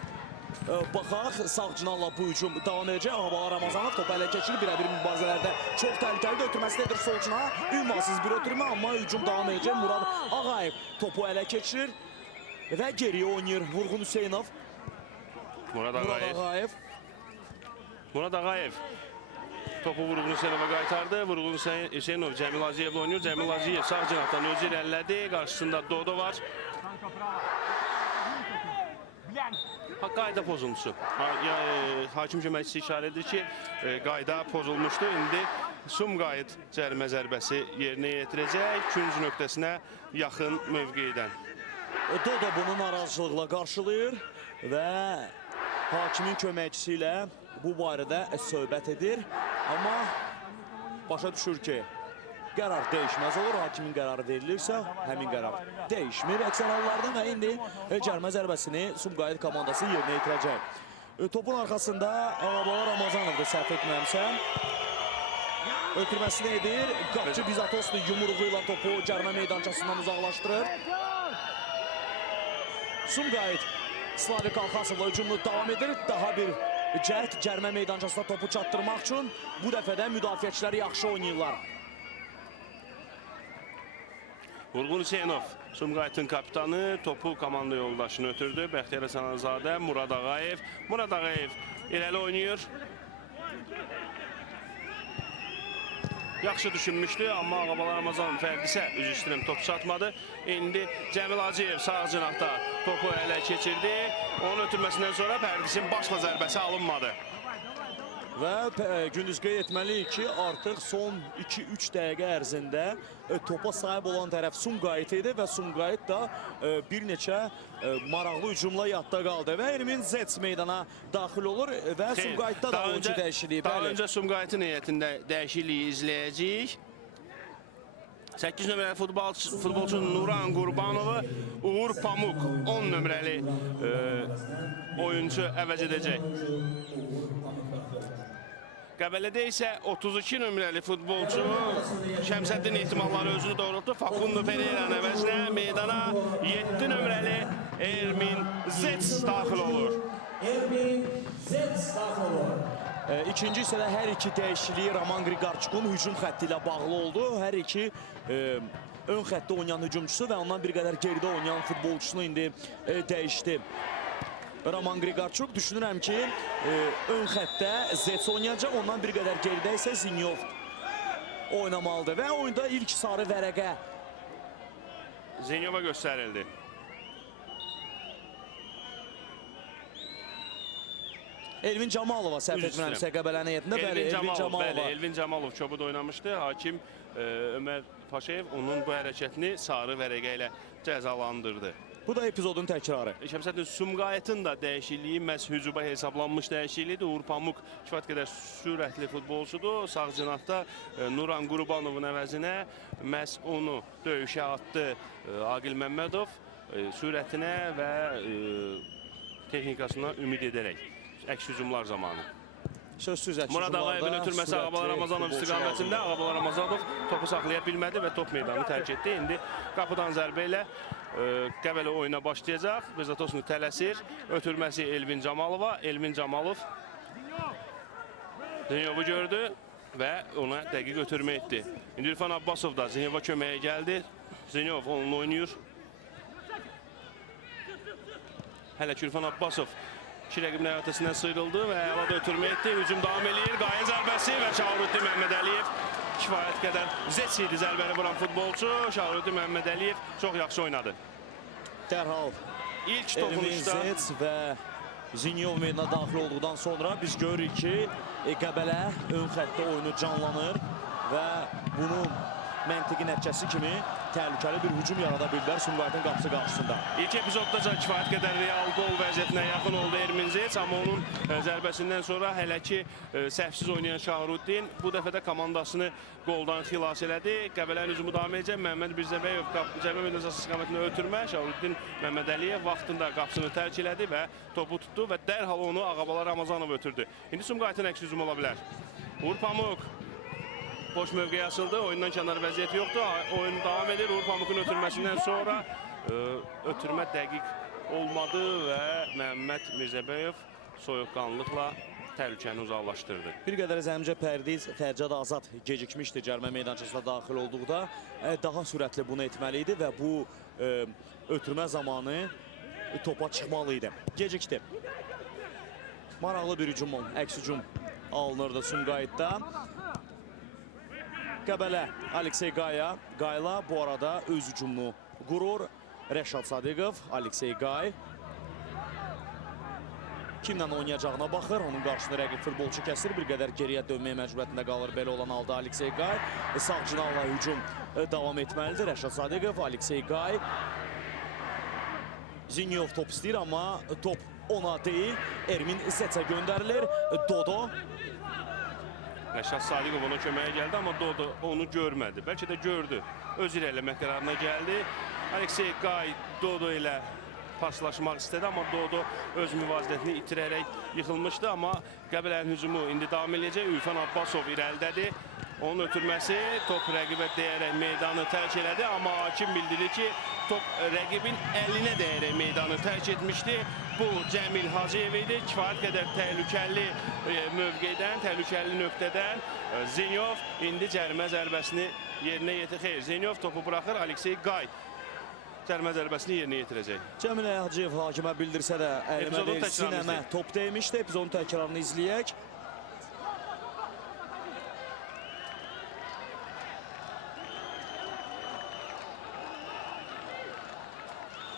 baxaq. Sağ cinalla bu hücum davam edəcək. Ağabala Ramazanov topu ələ keçirir. Birə-bir mübarizələrdə çox təhlükəlidir. Ötürməsi nedir sol cina? Ünvansız bir ötürmə, amma hücum davam edəcək. Murad Ağayev topu ələ keçirir və geriyə oynayır Vurğun Hüseynov. Murad Ağayev. Murad Ağayev topu Vurğun Hüseynova qaytardı. Vurğun Hüseynov Cəmil Aziyevlə oynayır. Cəmil Aziyev sağ cinahdan özü irəlilədi. Qarşısında Dodo var. Qayda pozulmuşu. Hakim köməkçisi işarə edir ki, qayda pozulmuşdu. İndi Sumqayıt cərimə zərbəsi yerinə yetirəcək. Künc nöqtəsinə yaxın mövqeydən. Dodo bunu narazılıqla qarşılayır və hakimin köməkçisi ilə bu barədə söhbət edir. Amma başa düşür ki, qərar dəyişməz olur. Hakimin qərarı verilirsə, həmin qərar dəyişmir əksər hallarda və indi cərimə zərbəsini Sumqayıt komandası yerinə yetirəcək. Topun arxasında Ağabala Ramazanovdur, səhv etmirəmsə. Ötürməsini edir. Qapçı Bizatoslu yumruğu ilə topu cərimə meydançasından uzaqlaşdırır. Sumqayıt Slavik Alxasovla hücumunu davam edir. Daha bir cəhd cərimə meydançasına topu çatdırmaq üçün bu dəfədə müdafiəçilər yaxşı oynayırlar. Vurğun Hüseynov, Sumqayıtın kapitanı, topu komanda yoldaşını ötürdü. Bəxtiyar Həsənazadə, Murad Ağayev. Murad Ağayev irəli oynayır. Yaxşı düşünmüşdü, amma Ağabala Ramazanov fərdisə üzü üstünün top çatmadı. İndi Cəmil Aziyev sağ cinahda topu ələ keçirdi. Onun ötürməsindən sonra Pərdisin başla zərbəsi alınmadı. Və gündüz qeyd etməliyik ki, artıq son 2-3 dəqiqə ərzində topa sahib olan tərəf Sumqayıt idi və Sumqayıt da bir neçə maraqlı hücumla yadda qaldı və Ermin Zets meydana daxil olur və Sumqayıtda da oyuncu dəyişikliyi. Daha öncə Sumqayıtın heyətində dəyişikliyi izləyəcəyik. 8 nömrəli futbolçu Nuran Qurbanovu Uğur Pamuk 10 nömrəli oyuncu əvəz edəcək. Qəbələdə isə 32 nömrəli futbolçu Şəmsəddin ehtimalları özünü doğrultdu. Facundo Pereira'nın əvəzinə meydana 7 nömrəli Ermin Zets daxil olur. Ermin Zets daxil olur. İkinci hissədə hər iki dəyişikliyi Roman Qriqorçukun hücum xətti ilə bağlı oldu. Hər iki ön xəttdə oynayan hücumçusu və ondan bir qədər geridə oynayan futbolçusunu indi dəyişdi. Roman Qriqorçuk, düşünürəm ki, ön xəttdə Zets oynayacaq, ondan bir qədər geridə isə Zinyov oynamalıdır və oyunda ilk sarı vərəqə Zinyova göstərildi. Elvin Camalova səhv etmirəmsə Qəbələnin heyətində. Elvin Camalov çobuda oynamışdı. Hakim Ömər Paşayev onun bu hərəkətini sarı vərəqə ilə cəzalandırdı. Bu da epizodun təkrarı. Şəmsəddin Sumqayıtın da dəyişikliyi məhz hücuba hesablanmış dəyişikliyidir. Uğur Pamuk kifayət qədər sürətli futbolçudur. Sağ cinahda Nuran Qurbanovun əvəzinə məhz onu döyüşə atdı Aqil Məmmədov. Sürətinə və texnikasına ümid edərək əks hücumlar zamanı. Murad Ağayevin ötürməsi Ağabala Ramazanov istiqamətində. Ağabala Ramazanov topu saxlaya bilmədi və top meydanı tərk etdi. İndi qapıdan zərbə ilə Qəbələ oyuna başlayacaq. Bezatosunu tələsir. Ötürməsi Elvin Camalova. Elvin Camalov Zinyovu gördü və ona dəqiq ötürmə etdi. İndi İrfan Abbasov da Zinyova köməyə gəldi. Zinyov onunla oynayır. Hələ ki İrfan Abbasov iki rəqibin əhatəsindən sıyrıldı və əlada ötürmə etdi. Hücum davam edir. Qayin zərbəsi və Şahruddin Məmmədəliyev kifayət qədər Zets idi zərbəni vuran futbolçu. Şahruddin Məmmədəliyev çox yaxşı oynadı. Dərhal İlk toxunuşda Ermin Zets və Zinyov meydana daxil olduqdan sonra biz görürük ki, Qəbələ ön xəttdə oyunu canlanır və bunun məntiqi nəticəsi kimi təhlükəli bir hücum yarada bildilər Sumqayıtın qapısı qarşısında. İlk epizoddaca kifayət qədər real gol vəziyyətinə yaxın oldu Erminzec, amma onun zərbəsindən sonra hələ ki səhvsiz oynayan Şahruddin bu dəfə də komandasını qoldan xilas elədi. Qəbələnin hücumu davam edəcək. Məmməd Mirzəbəyov cəbhə meydançası istiqamətində ötürmə. Şahruddin Məmmədəliyev vaxtında qapısını tərk elədi və topu tutdu və dərhal onu Ağabala Ramazanov ötürdü. İndi Sumqayıtın əks hücumu ola bilər. Uğur Pamuk boş mövqeyə asıldı. Oyundan kənar vəziyyəti yoxdur. Oyun davam edir. Uğur Pamukun ötürməsindən sonra ötürmə dəqiq olmadı və Məmməd Mirzəbəyov soyuqqanlıqla təhlükəni uzaqlaşdırdı. Bir qədər zəmcə Pərdiz Fərcad Azad gecikmişdi cərmə meydançasına daxil olduqda. Daha sürətli bunu etməli idi və bu ötürmə zamanı topa çıxmalı idi. Gecikdi. Maraqlı bir hücum, əks hücum alınırdı Sumqayıtda. Qəbələ Aleksey Qaya. Qayla bu arada öz hücumunu qurur. Rəşad Sadiqov, Aleksey Qay. Kimlə oynayacağına baxır. Onun qarşısında rəqib futbolçu kəsir. Bir qədər geriyə dönməyə məcburiyyətində qalır. Belə olan halda Aleksey Qay. Sağ cinahla hücum davam etməlidir. Rəşad Sadiqov, Aleksey Qay. Zinyov top istəyir, amma top ona deyil. Ermin Zetsə göndərilir. Dodo. Rəşad Sadiqov ona köməyə gəldi, amma Dodo onu görmədi. Bəlkə də gördü. Öz irəliləmək qərarına gəldi. Aleksey Qay Dodo ilə paslaşmaq istədi, amma Dodo öz müvazinətini itirərək yıxılmışdı. Amma Qəbələnin hücumu indi davam edəcək. Ülfan Abbasov irəlidədir. Onun ötürməsi top rəqibə deyərək meydanı tərk elədi. Amma hakim bildirir ki, top rəqibin əlinə deyərək meydanı tərk etmişdi. Bu Cəmil Hacıyev idi. Kifayət qədər təhlükəli mövqedən, təhlükəli nöqtədən Zenyov indi cərimə zərbəsini yerinə yetirir. Xeyr, Zenyov topu buraxır, Aleksey Qay cərimə zərbəsini yerinə yetirəcək. Cəmil Hacıyev hakimə bildirsə də əlimə deyil, sinəmə top deymişdi. Epizodun təkrarını izləyək.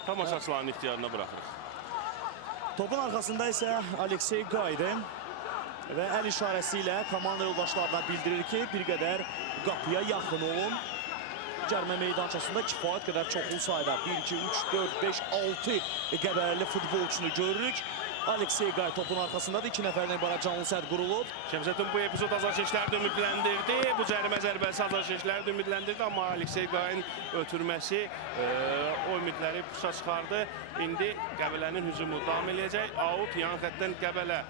Tamaşaçıların ixtiyarına buraxırıq. Topun arxasında isə Aleksey Qaydır və əl işarəsi ilə komanda yoldaşlarına bildirir ki, bir qədər qapıya yaxın olun. Cərmə meydançasında kifayət qədər çoxlu sayda 1, 2, 3, 4, 5, 6 Qəbələli futbolçunu görürük. Aleksey Qay topun arxasındadır. 2 nəfərdən ibarət canlı sədd qurulub. Şəmsəddin bu epizod azarkeşləri də ümidləndirdi. Bu cərimə zərbəsi azarkeşləri də ümidləndirdi. Amma Aleksey Qayın ötürməsi o ümidləri pusa çıxardı. İndi Qəbələnin hücumu davam edəcək. Out, yan xəttdən Qəbələ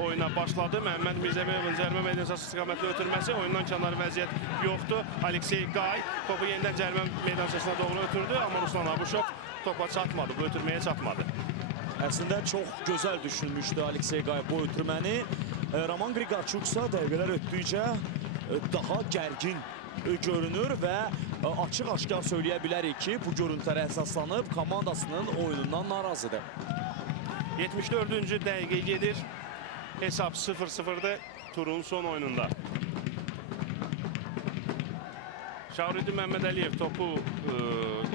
oyuna başladı. Məmməd Mirzəbəyovun cərimə meydançası istiqamətli ötürməsi. Oyundan kənar vəziyyət yoxdur. Aleksey Qay topu yenidən cərimə meydançasına doğru ötürdü. Amma Ruslan Abuşov topa çatmadı. Bu ötürməyə çatmadı. Əslində çox gözəl düşünmüşdü Aleksey Qay bu ötürməni. Roman Qriqorçuksa dəqiqələr ötdükcə daha gərgin görünür və açıq-aşkar söyləyə bilərik ki, bu görüntülərə əsaslanıb komandasının oyunundan narazıdır. 74-cü dəqiqə gedir. Hesab 0-0'dır turun son oyununda. Şahruddin Məmmədəliyev topu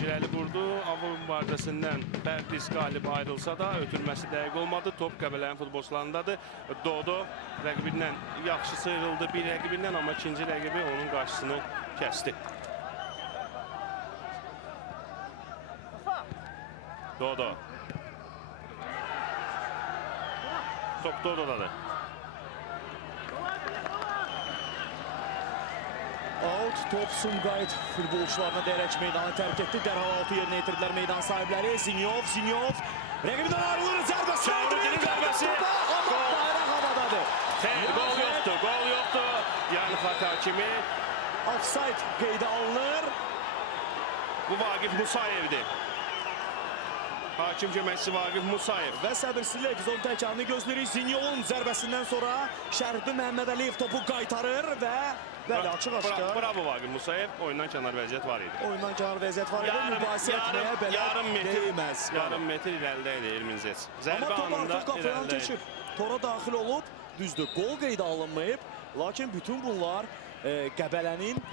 irəli vurdu. Avro mübarizəsindən Pərdiz qalib ayrılsa da ötürməsi dəqiq olmadı. Top Qəbələnin futbolçularındadır. Dodo rəqibindən yaxşı sıyrıldı bir rəqibindən, amma ikinci rəqibi onun qarşısını kəsdi. Dodo. Top Dodo'dadır. Out, top Sumqayıt futbolçularına dəyərək meydanı tərk etdi. Dərhal altı yerinə yetirdilər meydan sahibləri. Zinyov. Rəqibindən ayrılır, zərbəsi. Şahruddinin zərbəsi. Bayraq havadadır. Xeyr, gol yoxdur. Yəni xata kimi. Offside qeydə alınır. Bu Vaqif Musayevdir. Hakim köməkçisi Vaqif Musayev. Və səbirsizlə epizodun təkrarını gözləyirik. Zinyovun zərbəsindən sonra Şərifdin Məmmədəliyev topu qaytarır və bəli, açıq-aşkar. Bravo Vaqif Musayev. Oyundan kənar vəziyyət var idi. Oyundan kənar vəziyyət var idi. Mübahisə etməyə belə deyilməz. Yarım metr irəlidə idi Erminzec. Amma top artıq qapıdan keçib. Tora daxil olub. Düzdür, gol qeydə alınmayıb. Lakin bütün bunlar Qəbələnin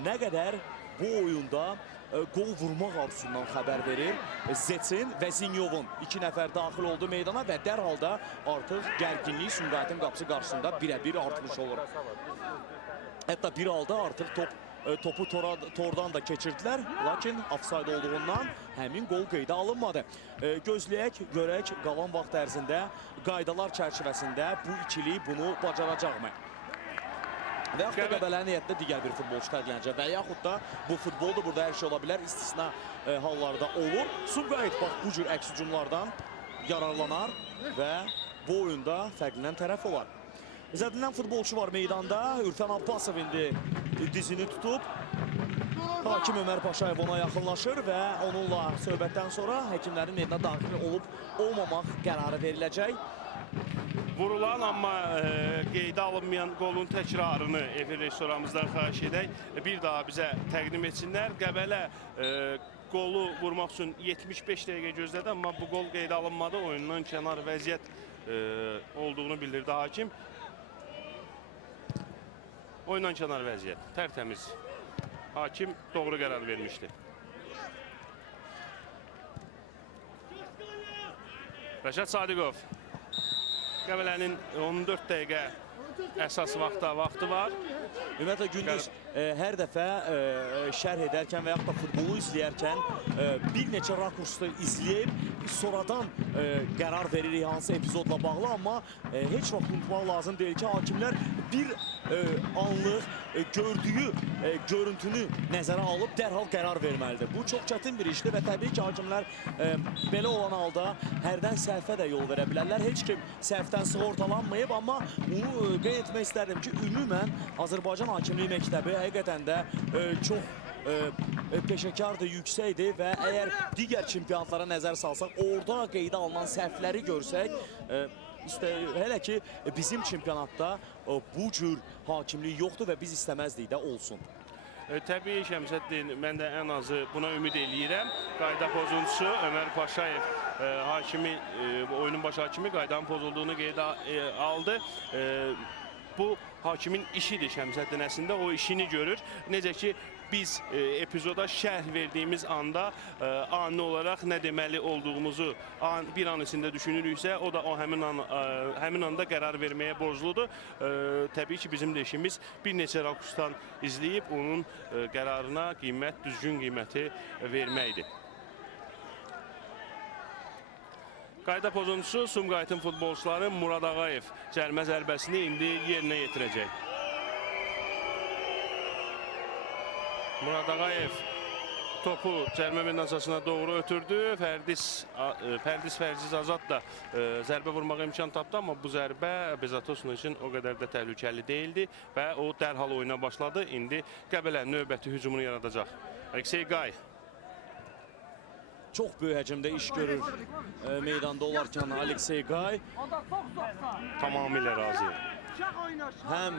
nə qədər bu oyunda gol vurmaq arzusundan xəbər verir. Zetsin və Zinyovun 2 nəfər daxil oldu meydana və dərhal da artıq gərginlik Sumqayıtın qapısı qarşısında birə-bir artmış olur. Hətta bir halda artıq top topu tordan da keçirdilər. Lakin ofsayd olduğundan həmin qol qeydə alınmadı. Gözləyək, görək qalan vaxt ərzində qaydalar çərçivəsində bu ikili bunu bacaracaqmı? Və yaxud da Qəbələnin heyətində digər bir futbolçu fərqlənəcək və yaxud da bu futbolda burada hər şey ola bilər, istisna hallarda olur. Sumqayıt bax bu cür əks hücumlardan yararlanar və bu oyunda fərqlənən tərəf olar. İzlədilən futbolçu var meydanda. Ürfən Abbasov indi dizini tutub. Hakim Ömər Paşayev ona yaxınlaşır və onunla söhbətdən sonra həkimlərin meydana daxil olub-olmamaq qərarı veriləcək. Vurulan amma qeydə alınmayan qolun təkrarını efir restoranımızdan xahiş edək. Bir daha bizə təqdim etsinlər. Qəbələ qolu vurmaq üçün 75 dəqiqə gözlədi, amma bu qol qeydə alınmadı. Oyundan kənar vəziyyət olduğunu bildirdi hakim. Oyundan kənar vəziyyət, tərtəmiz. Hakim doğru qərar vermişdi. Rəşad Sadiqov. Qəbələnin 14 dəqiqə əsas vaxtı var. Ümumiyyətlə Gündüz hər dəfə şərh edərkən və yaxud da futbolu izləyərkən bir neçə rakursda izləyib sonradan qərar veririk hansı epizodla bağlı, amma heç vaxt unutmaq lazım deyil ki, hakimlər bir anlıq gördüyü görüntünü nəzərə alıb dərhal qərar verməlidir. Bu çox çətin bir işdir və təbii ki, hakimlər belə olan halda hərdən səhvə də yol verə bilərlər. Heç kim səhvdən sığortalanmayıb, amma bunu qeyd etmək istərdim ki, ümumən Azərbaycan Hakimliyi Məktəbi həqiqətən də çox peşəkardır, yüksəkdir və əgər digər çempionatlara nəzər salsaq, orada qeydə alınan səhvləri görsək, hələ ki bizim çempionatda bu cür hakimlik yoxdur və biz istəməzdik də olsun. Təbii Şəmsəddin, mən də ən azı buna ümid eləyirəm. Qayda pozuntusu Ömər Paşayev oyunun baş hakimi qaydanın pozulduğunu qeydə aldı. Bu hakimin işidir Şəmsəddin, əslində o işini görür. Necə ki biz epizoda şərh verdiyimiz anda ani olaraq nə deməli olduğumuzu bir an içində düşünürüksə, o da həmin anda qərar verməyə borcludur. Təbii ki, bizim də işimiz bir neçə rakursdan izləyib onun qərarına düzgün qiyməti verməkdir. Qayda pozuntusu Sumqayıtın futbolçuları Murad Ağayev cərimə zərbəsini indi yerinə yetirəcək. Murad Ağayev topu cərimə meydançasına doğru ötürdü. Fərdiz Azad da zərbə vurmağa imkan tapdı, amma bu zərbə Bezatos'un üçün o qədər də təhlükəli deyildi və o dərhal oyuna başladı. İndi Qəbələ növbəti hücumunu yaradacaq. Aleksey Qay. Çox böyük həcmdə iş görür meydanda olarkən Aleksey Qay. Tamamilə razıyım. Həm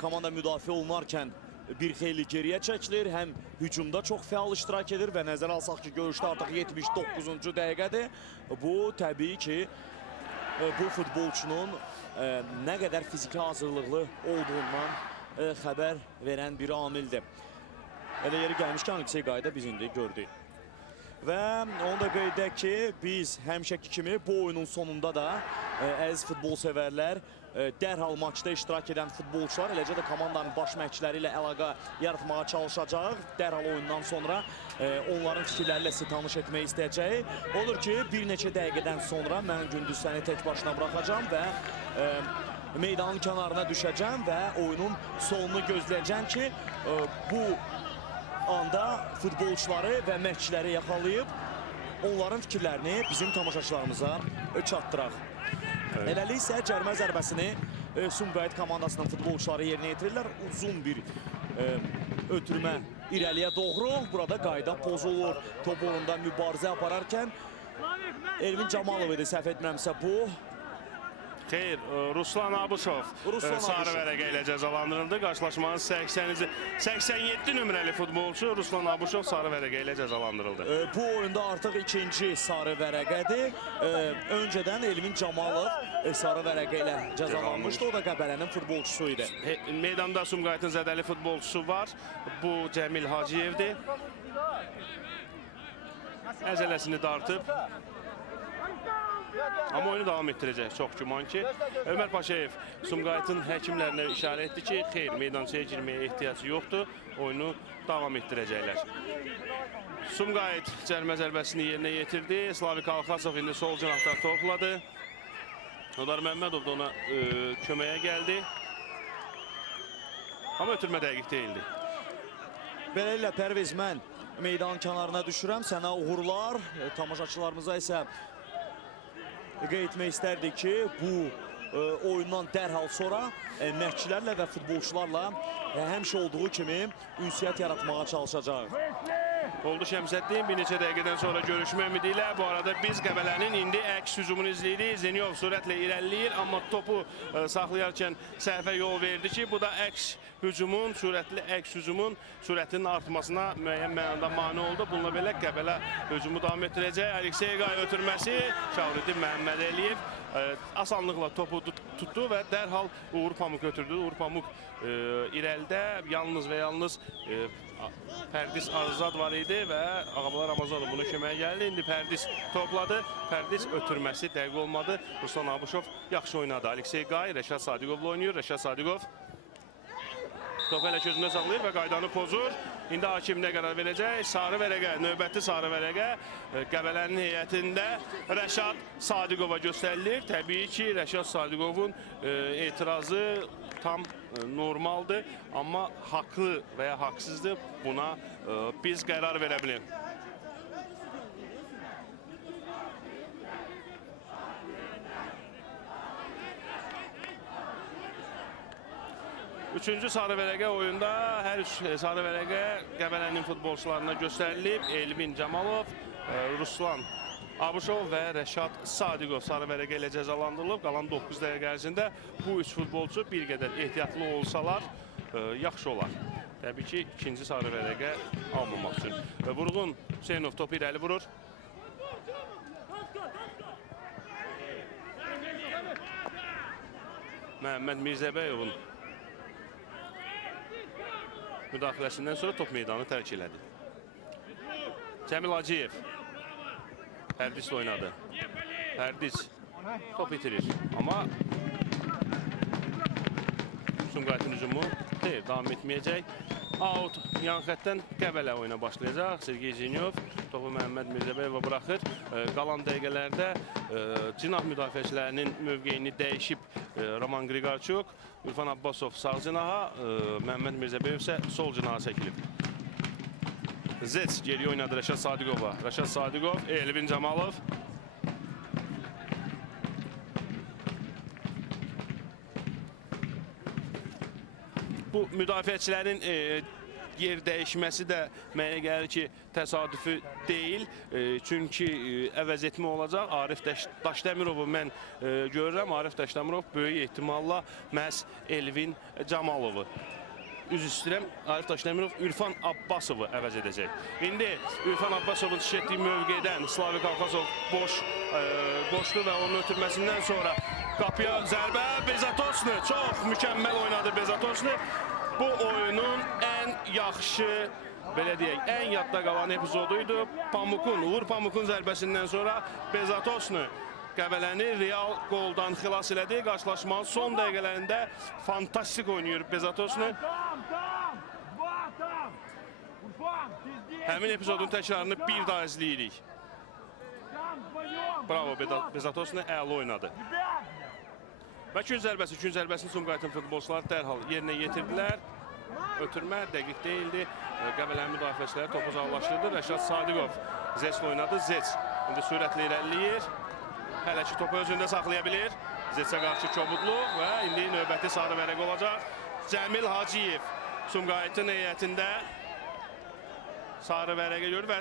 komanda müdafiə olunarkən bir xeyli geriyə çəkilir, həm hücumda çox fəal iştirak edir və nəzərə alsaq ki, görüşdə artıq 79-cu dəqiqədir. Bu, təbii ki, bu futbolçunun nə qədər fiziki hazırlıqlı olduğundan xəbər verən bir amildir. Elə yeri gəlmişkən Aleksey Qayda biz indi gördük. Və onu da qeyd edək ki, biz həmişəki kimi bu oyunun sonunda da əziz futbol sevərlər, dərhal maçda iştirak edən futbolçular, eləcə də komandanın baş məşqçiləri ilə əlaqə yaratmağa çalışacaq. Dərhal oyundan sonra onların fikirləri ilə sizi tanış etmək istəyəcək. Olur ki, bir neçə dəqiqədən sonra mən Gündüz səni tək başına buraxacağım və meydanın kənarına düşəcəm və oyunun sonunu gözləyəcəm ki, bu anda futbolçuları və məşqçiləri yaxalayıb onların fikirlərini bizim tamaşaçılarımıza çatdıraq. Eləlik isə cərimə zərbəsini Sumqayıt komandasının futbolçuları yerinə yetirirlər. Uzun bir ötürmə irəliyə doğru. Burada qayda pozulur. Top oyununda mübarizə apararkən Elvin Camalov idi, səhv etmirəmsə bu. Xeyr, Ruslan Abuşov sarı vərəqə ilə cəzalandırıldı. Qarşılaşmanın 87 nömrəli futbolçu Ruslan Abuşov sarı vərəqə ilə cəzalandırıldı. Bu oyunda artıq ikinci sarı vərəqədir. Öncədən Elvin Camalov sarı vərəqə ilə cəzalanmışdı. O da Qəbələnin futbolçusu idi. Meydanda Sumqayıtın zədəli futbolçusu var. Bu Cəmil Hacıyevdir. Əzələsini dartıb. Amma oyunu davam etdirəcək çox güman ki. Ömər Paşayev Sumqayıtın həkimlərinə işarə etdi ki, xeyr, meydançaya girməyə ehtiyacı yoxdur. Oyunu davam etdirəcəklər. Sumqayıt cərimə zərbəsini yerinə yetirdi. Slavik Alxasov indi sol cinahda topladı. Nodar Məmmədov da ona köməyə gəldi. Amma ötürmə dəqiq deyildi. Beləliklə Pərviz, mən meydan kənarına düşürəm. Sənə uğurlar. Tamaşaçılarımıza isə qeyd etmək istərdik ki, bu oyundan dərhal sonra məşqçilərlə və futbolçularla həmişə olduğu kimi ünsiyyət yaratmağa çalışacaq. Oldu Şəmsəddin, bir neçə dəqiqədən sonra görüşmə ümidi ilə. Bu arada biz Qəbələnin indi əks hücumunu izləyirik. Zenyov sürətlə irəliləyir, amma topu saxlayarkən səhvə yol verdi ki, bu da əks hücumun, əks hücumun sürətinin artmasına müəyyən mənada mane oldu. Bununla belə Qəbələ hücumu davam etdirəcək. Aleksey Qay ötürməsi, Şavridi Məhəmməd Əliyev asanlıqla topu tutdu və dərhal Uğur Pamuk ötürdü. Uğur Pamuk irəlidə yalnız və yalnız Pərdis Arzad var idi və Ağabalar Ramazanov bunu köməyə gəldi. İndi Pərdis topladı. Pərdis ötürməsi dəqiq olmadı. Ruslan Abuşov yaxşı oynadı. Aleksey Qay Rəşad Sadiqovla oynayır. Rəşad Sadiqov topu hələ közündə saxlayır və qaydanı pozur. İndi hakim nə qərar verəcək? Sarı vərəqə, növbəti sarı vərəqə Qəbələnin heyətində Rəşad Sadiqova göstərilir. Təbii ki, Rəşad Sadiqovun etirazı tam normaldır, amma haqlı və ya haqsızdır, buna biz qərar verə bilərik. Üçüncü sarı vərəqə oyunda hər üç sarı vərəqə Qəbələnin futbolçularına göstərilib. Elvin Camalov, Ruslan Abuşov və Rəşad Sadiqov sarı vərəqə ilə cəzalandırılıb. Qalan 9 dəqiqə ərzində bu üç futbolçu bir qədər ehtiyatlı olsalar yaxşı olar. Təbii ki, ikinci sarı vərəqə almamaq üçün. Vurğun Hüseynov topu irəli vurur. Məhəmməd Mirzəbəyovun müdaxiləsindən sonra top meydanı tərk elədi. Cəmil Hacıyev Pərdis oynadı. Pərdis top itirir. Amma Sumqayıtın hücumu davam etməyəcək. Out yan xəttdən Qəbələ oyuna başlayacaq. Sergey Zenyov topu Məhəmməd Mirzəbəyova buraxır. Qalan dəqiqələrdə cinah müdafiəçilərinin mövqeyini dəyişib Roman Qriqarçuk, Ürfan Abbasov sağ cinaha, Məhəmməd Mirzəbəyov isə sol cinaha çəkilib. Zec geriyə oynadı Rəşad Sadiqova. Rəşad Sadiqov, Elvin Camalov. Bu müdafiəçilərin yer dəyişməsi də mənə gəlir ki, təsadüfi deyil. Çünki əvəz etmə olacaq. Arif Daşdəmirovu mən görürəm. Arif Daşdəmirov böyük ehtimalla məhz Elvin Camalovu. Üzr istəyirəm, Arif Daşdəmirov Ürfan Abbasovu əvəz edəcək. İndi Ürfan Abbasovun çıxış etdiyi mövqedən Slavik Alxasov boşdur və onun ötürməsindən sonra qapıya zərbə Bezatosnu. Çox mükəmməl oynadı Bezatosnu. Bu oyunun ən yaxşı, belə deyək, ən yadda qalan epizoduydu. Uğur Pamukun zərbəsindən sonra Bezatosnu Qəbələni real qoldan xilas elədi. Qarşılaşmanın son dəqiqələrində fantastik oynayır Bezatosnu. Həmin epizodun təkrarını bir daha izləyirik. Bravo, Bezatosnu əla oynadı. Və gün zərbəsini Sumqayıtın futbolçuları dərhal yerinə yetirdilər. Ötürmə dəqiq deyildi. Qəbələnin müdafiəçiləri topu uzaqlaşdırdı. Rəşad Sadiqov Zeclə oynadı. Zec indi sürətlə irəliləyir. Hələ ki topu özündə saxlaya bilir. Zecə qarşı kobudluq və indi növbəti sarı vərəq olacaq. Cəmil Hacıyev Sumqayıtın heyətində sarı vərəqə görür və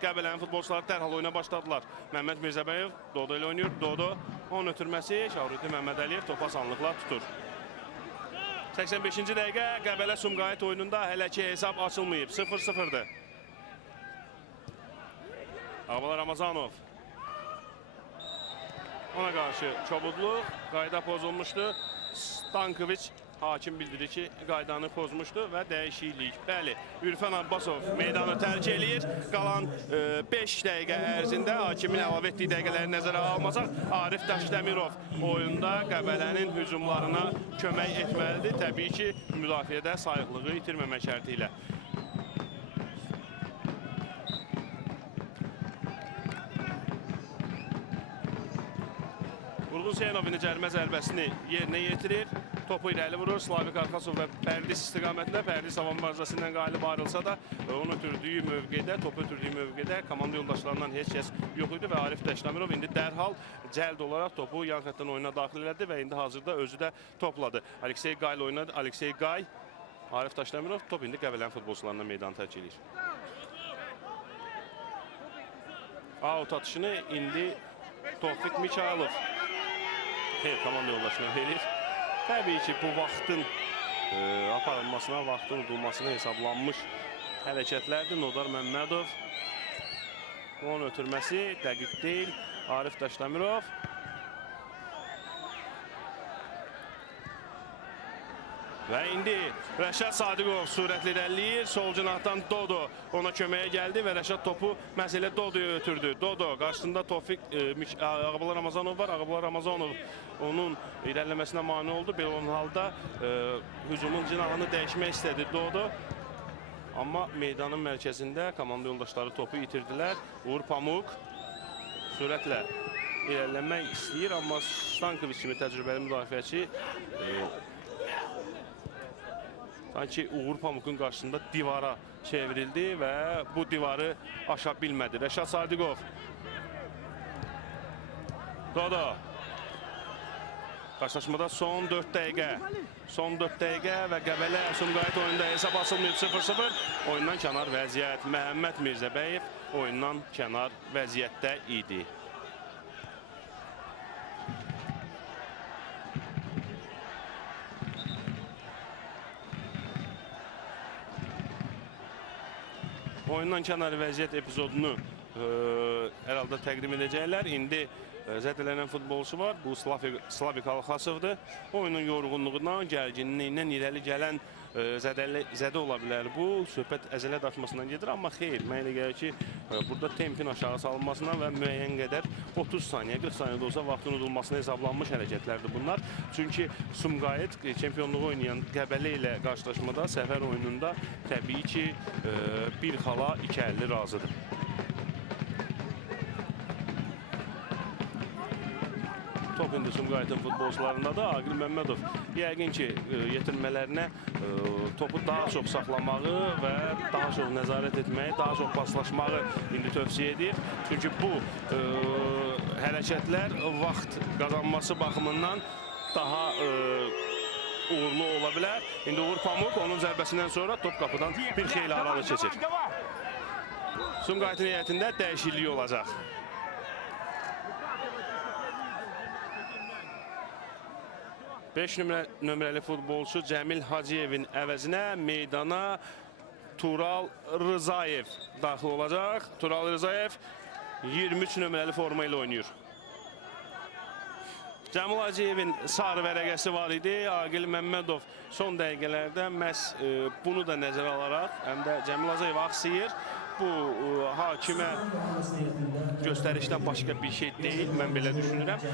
Qəbələnin futbolçuları dərhal oyuna başladılar. Məhəmməd Mirzəbəyov Dodo ilə oynayır. Dodo onun ötürməsi Şavridi Məhəmməd Əliyev topu asanlıqla tutur. 85-ci dəqiqə Qəbələ Sumqayıt oyununda hələ ki hesab açılmayıb. 0-0'dır. Ağabalar Ramazanov. Ona qarşı çobudluq. Qayda pozulmuşdu. Stankoviç hakim bildirir ki, qaydanı pozmuşdu və dəyişiklik. Bəli, Ürfən Abbasov meydanı tərk eləyir. Qalan 5 dəqiqə ərzində hakimin əlavə etdiyi dəqiqələri nəzərə almasaq, Arif Daşdəmirov oyunda Qəbələnin hücumlarına kömək etməlidir. Təbii ki, müdafiədə sayıqlığı itirməmək şərti ilə. Vurğun Hüseynovun cərimə zərbəsini yerinə yetirir. Topu irəli vurur. Slavik Arxasov və Pərdis istiqamətində. Pərdis havan mübarizəsindən qalib ayrılsa da onun ötürdüyü mövqedə, topu ötürdüyü mövqedə komanda yoldaşlarından heç kəs yox idi və Arif Daşdəmirov indi dərhal cəld olaraq topu yan xətdən oyuna daxil elədi və indi hazırda özü də topladı. Aleksey Qay ilə oynadı. Aleksey Qay, Arif Daşdəmirov top indi Qəbələnin futbolçularından meydanı tərk edir. Out atışını indi Tofiq Mikhailov komanda yoldaşına verir. Təbii ki, bu vaxtın aparılmasına, vaxtın udulmasına hesablanmış hərəkətlərdir. Nodar Məmmədov. Onun ötürməsi dəqiq deyil. Arif Daşdəmirov. Və indi Rəşad Sadiqov sürətli irəliləyir. Sol cinahdan Dodo ona köməyə gəldi və Rəşad topu məhz elə Dodoya ötürdü. Dodo qarşısında Tofiq Ağabala Ramazanov var. Ağabala Ramazanov onun irəliləməsinə mane oldu. Belə olan halda hücumun cinahını dəyişmək istədi Dodo. Amma meydanın mərkəzində komanda yoldaşları topu itirdilər. Uğur Pamuk sürətlə irəliləmək istəyir. Amma Stankoviç kimi təcrübəli müdafiəçi sanki Uğur Pamuk'un qarşısında divara çevrildi və bu divarı aşa bilmədi. Rəşad Sadiqov. Dodo. Qarşılaşmada son 4 dəqiqə. Son 4 dəqiqə və Qəbələ Sumqayıt oyunda hesab asılmayıb 0-0. Oyundan kənar vəziyyət. Məhəmməd Mirzəbəyev oyundan kənar vəziyyətdə idi. Oyundan kənar vəziyyət epizodunu hər halda təqdim edəcəklər. İndi zədələnən futbolçu var. Bu Slavik Alxasovdur. Oyunun yorğunluğundan, gərginliyindən irəli gələn zədə ola bilər bu. Söhbət əzələ daşmasından gedir. Amma xeyr, mənə elə gəlir ki, burada tempin aşağı salınmasına və müəyyən qədər 30 saniyə, 40 saniyədə olsa vaxtın udulmasına hesablanmış hərəkətlərdir bunlar. Çünki Sumqayıt çempionluğu oynayan Qəbələ ilə qarşılaşmada səfər oyununda təbii ki, bir xala 2.50 razıdır. Top indi Sumqayıtın futbolçularındadır. Aqil Məmmədov yəqin ki, yetirmələrinə topu daha çox saxlamağı və daha çox nəzarət etməyi, daha çox paslaşmağı indi tövsiyə edir. Çünki bu hərəkətlər vaxt qazanması baxımından daha uğurlu ola bilər. İndi Uğur Pamuk onun zərbəsindən sonra top qapıdan bir xeyli aralı keçir. Sumqayıtın heyətində dəyişiklik olacaq. 5 nömrəli futbolçu Cəmil Hacıyevin əvəzinə meydana Tural Rızayev daxil olacaq. Tural Rızayev 23 nömrəli forma ilə oynayır. Cəmil Hacıyevin sarı vərəqəsi var idi. Aqil Məmmədov son dəqiqələrdə məhz bunu da nəzərə alaraq, həm də Cəmil Hacıyev axsıyır. Bu hakimə göstərişdən başqa bir şey deyil, mən belə düşünürəm.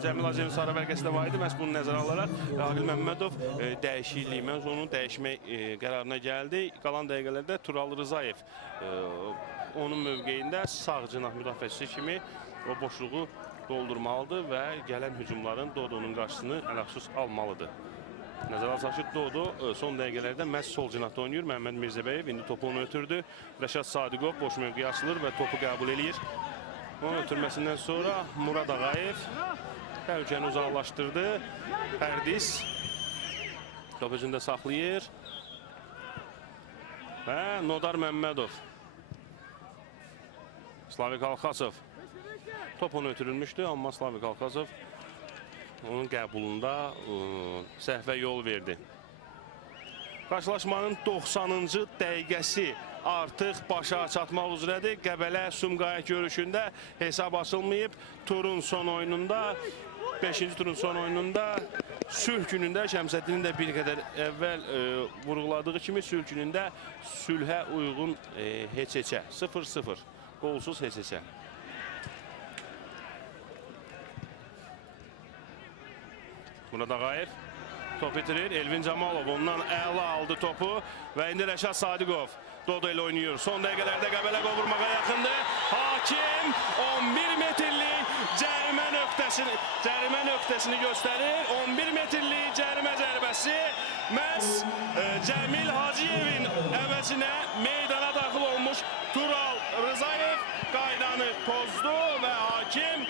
Cəmil Hacıyevin sarı vərəqəsi də var idi. Məhz bunu nəzərə alaraq Aqil Məmmədov dəyişiklik, məhz onu dəyişmək qərarına gəldi. Qalan dəqiqələrdə Tural Rızayev onun mövqeyində sağ cinah müdafiəçisi kimi o boşluğu doldurmalıdır və gələn hücumların Dodo'nun qarşısını ələxsus almalıdır. Nəzərə alsaq ki, Dodo son dəqiqələrdə məhz sol cinahda oynayır. Məhəmməd Mirzəbəyev indi topu onu ötürdü. Rəşad Sadiqov boş mövqeyə açılır və topu qəbul eləyir. Onun ötürməsindən sonra Murad Ağayev təhlükəni uzaqlaşdırdı. Pərdis top özündə saxlayır. Və Nodar Məmmədov. Slavik Alxasov. Top onu ötürülmüşdü, amma Slavik Alxasov onun qəbulunda səhvə yol verdi. Qarşılaşmanın 90-cı dəqiqəsi artıq başa çatmaq üzrədir. Qəbələ Sumqayıt görüşündə hesab açılmayıb. Turun son oyununda, 5-ci turun son oyununda sülh günündə Şəmsəddinin də bir qədər əvvəl vurğuladığı kimi sülh günündə sülhə uyğun heç-heçə 0-0 qolsuz heç-heçə. Murad Ağayev top itirir. Elvin Camalov ondan əla aldı topu və indi Rəşad Sadiqov Dodo ilə oynayır. Son dəqiqələrdə Qəbələ qol vurmağa yaxındır. Hakim 11 metrlik cərimə nöqtəsini göstərir. 11 metrlik cərimə zərbəsi məhz Cəmil Hacıyevin əvəzinə meydana daxil olmuş Tural Rızayev qaydanı pozdu və hakim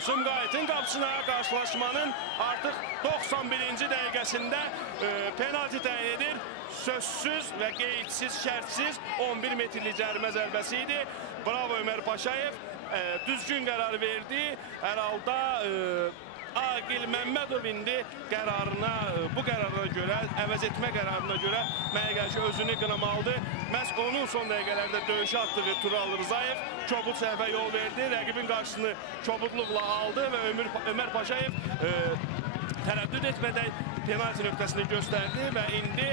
Sumqayıtın qapısına qarşılaşmanın artıq 91-ci dəqiqəsində penalti təyin edir. Sözsüz və qeydsiz, şərtsiz 11 metrlik cərimə zərbəsi idi. Bravo Ömər Paşayev düzgün qərar verdi. Hər halda Aqil Məmmədov indi bu qərarına görə, əvəz etmə qərarına görə mənə gəlir ki, özünü qınamalıdır. Məhz onun son dəqiqələrdə döyüşə atdığı Tural Rızayev kobud səhvə yol verdi. Rəqibin qarşısını kobudluqla aldı və Ömər Paşayev tərəddüd etmədən penalti nöqtəsini göstərdi və indi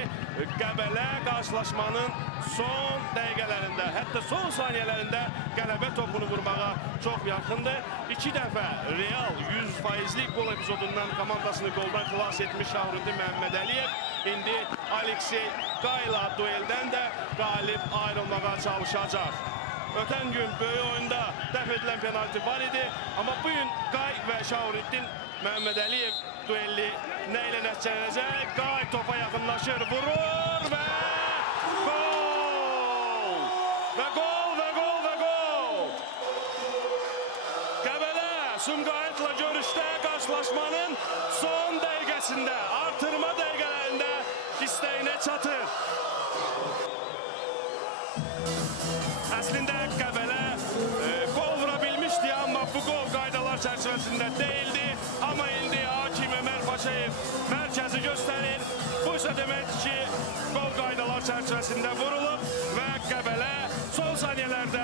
Qəbələ qarşılaşmanın son dəqiqələrində, hətta son saniyələrində qələbə topunu vurmağa çox yaxındır. 2 dəfə Real 100%lik gol epizodundan komandasını qoldan xilas etmiş Şahruddin Məmmədəliyev indi Aleksey Qayla dueldən də qalib ayrılmağa çalışacaq. Ötən gün böyük oyunda dəf edilən penalti var idi, amma bugün Qay və Şahruddin Məmmədəliyev duelli nə ilə nəticələnəcək? Qay topa yaxınlaşır, vurur və gol! Və gol, və gol, və gol! Qəbələ Sumqayıtla görüşdə qarşılaşmanın son dəqiqəsində, artırma dəqiqələrində istəyinə çatır. Əslində Qəbələ gol vura bilmişdi, amma bu gol qaydalar çərçivəsində deyildi. Amma indi hakim Ömər Paşayev mərkəzi göstərir. Bu isə deməkdir ki, gol qaydalar çərçivəsində vurulub və Qəbələ son saniyələrdə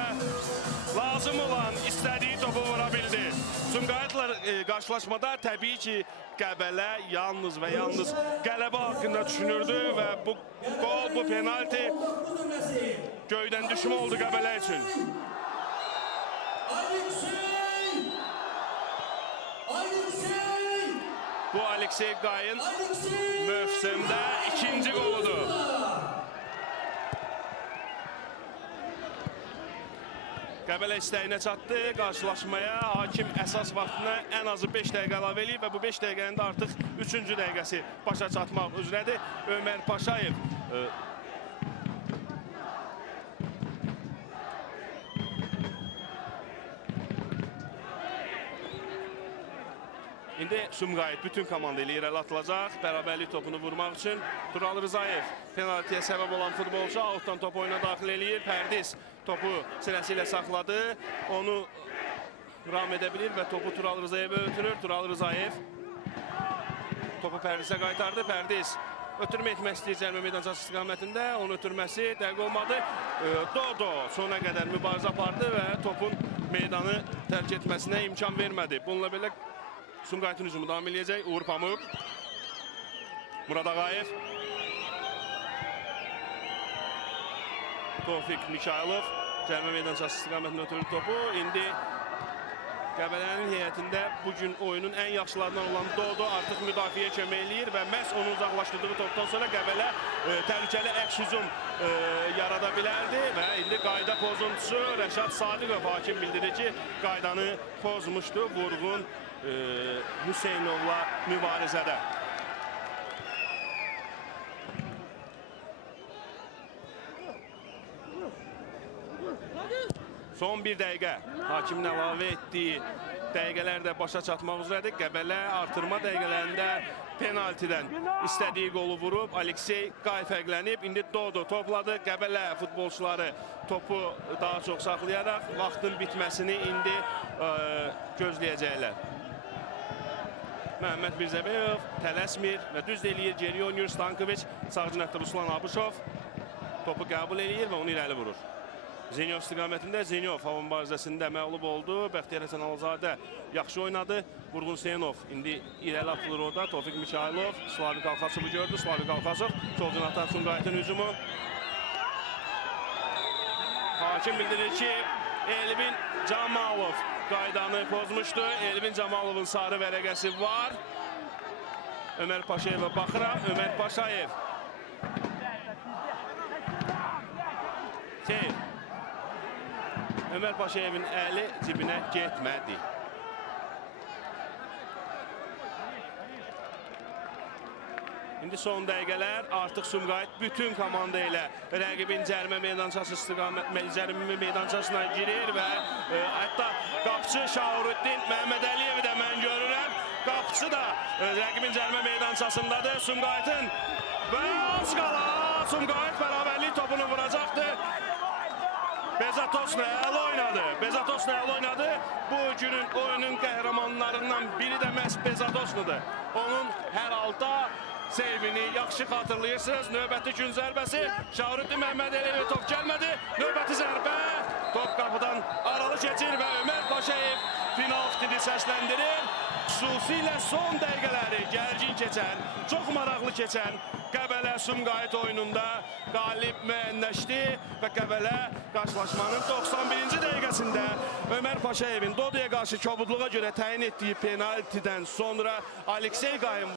lazım olan istədiyi topu vura bildi. Sumqayıtla qarşılaşmada təbii ki, Qəbələ yalnız və yalnız qələbə haqqında düşünürdü və bu gol, bu penalti göydən düşmə oldu Qəbələ üçün. Bu Aleksey Qayın mövsümdə ikinci qoludur. Qəbələ istəyinə çatdı, qarşılaşmaya hakim əsas vaxtına ən azı 5 dəqiqə əlavə eləyib və bu 5 dəqiqənin də artıq 3-cü dəqiqəsi başa çatmaq üzrədir. Ömər Paşayev İndi Sumqayıt bütün komanda ilə irəli atılacaq. Bərabərlik topunu vurmaq üçün Tural Rızayev penaltiyə səbəb olan futbolçu outdan top oyuna daxil eləyir. Pərdiz topu sinəsi ilə saxladı. Onu ram edə bilir və topu Tural Rızayevə ötürür. Tural Rızayev topu Pərdizə qaytardı. Pərdiz ötürmə etmək istəyir cərimə meydançası istiqamətində. Onun ötürməsi dəqiq olmadı. Dodo sona qədər mübarizə apardı və topun meydanı tərk etməsinə imkan vermədi. Bununla belə Sumqayıtın hücumu davam edəcək. Uğur Pamuk, Murad Ağayev, Tofiq Mikhailov cərimə meydançası istiqamətində ötürür topu. İndi Qəbələnin heyətində bugün oyunun ən yaxşılarından olan Dodo artıq müdafiəyə kömək eləyir və məhz onu uzaqlaşdırdığı topdan sonra Qəbələ təhlükəli əks hücum yarada bilərdi və indi qayda pozuntusu Rəşad Sadiqov hakim bildirir ki, qaydanı pozmuşdu Vurğun Hüseynovla mübarizədə. Son bir dəqiqə hakimin əlavə etdiyi dəqiqələrdə başa çatmaq üzrədir. Qəbələ artırma dəqiqələrində penaltidən istədiyi qolu vurub. Aleksey Qay fərqlənib. İndi Dodo topladı. Qəbələ futbolçuları topu daha çox saxlayaraq vaxtın bitməsini indi gözləyəcəklər. Məhəmməd Mirzəbəyov tələsmir və düz eləyir. Geri oynayır Stankoviç. Sağ cinətdə Ruslan Abışov. topu qəbul edir və onu irəli vurur. Zenyov istiqamətində Zenyov hava mübarizəsində məğlub oldu. Bəxtiyar Həsən Alzadə yaxşı oynadı. Vurğun Hüseynov indi irəli atılır orada. Tofiq Mikhailov, Slavik Alxasov'u gördü. Slavik Alxasov, sol cinahdan Sumqayıtın hücumu. Hakim bildirir ki, Elvin Camalov qaydanı pozmuşdu. Elvin Camalov'un sarı vərəqəsi var. Ömər Paşayevə baxıram. Ömər Paşayev. Seyir. Ömər Paşayevin əli cibinə getmədi. İndi son dəqiqələr artıq Sumqayıt bütün komanda ilə rəqibin cərimə meydançasına girir və hətta qapıcı Şahruddin Məhəmmədəliyevi də mən görürəm. Qapıcı da rəqibin cərimə meydançasındadır. Sumqayıtın və az qala Sumqayıt bərabərlik topunu vuracaqdı. Bezatosla əla oynadı. Bezatosla əla oynadı. Bu günün oyunun qəhrəmanlarından biri də məhz Bezatosludur. Onun hər halda sevini yaxşı xatırlayırsınız. Növbəti gün zərbəsi Şahruddin Məhəmmədəliyev top gəlmədi. Növbəti zərbə top qapıdan aralı keçir və Ömər Paşayev final fitini səsləndirir. Xüsusilə son dəqiqələri gərgin keçən, çox maraqlı keçən Qəbələ Sumqayıt oyununda qalib müəyyənləşdi və Qəbələ qarşılaşmanın 91-ci dəqiqəsində Ömər Paşayevin Dodoya qarşı kobudluğa görə təyin etdiyi penaltidən sonra Aleksey Qayın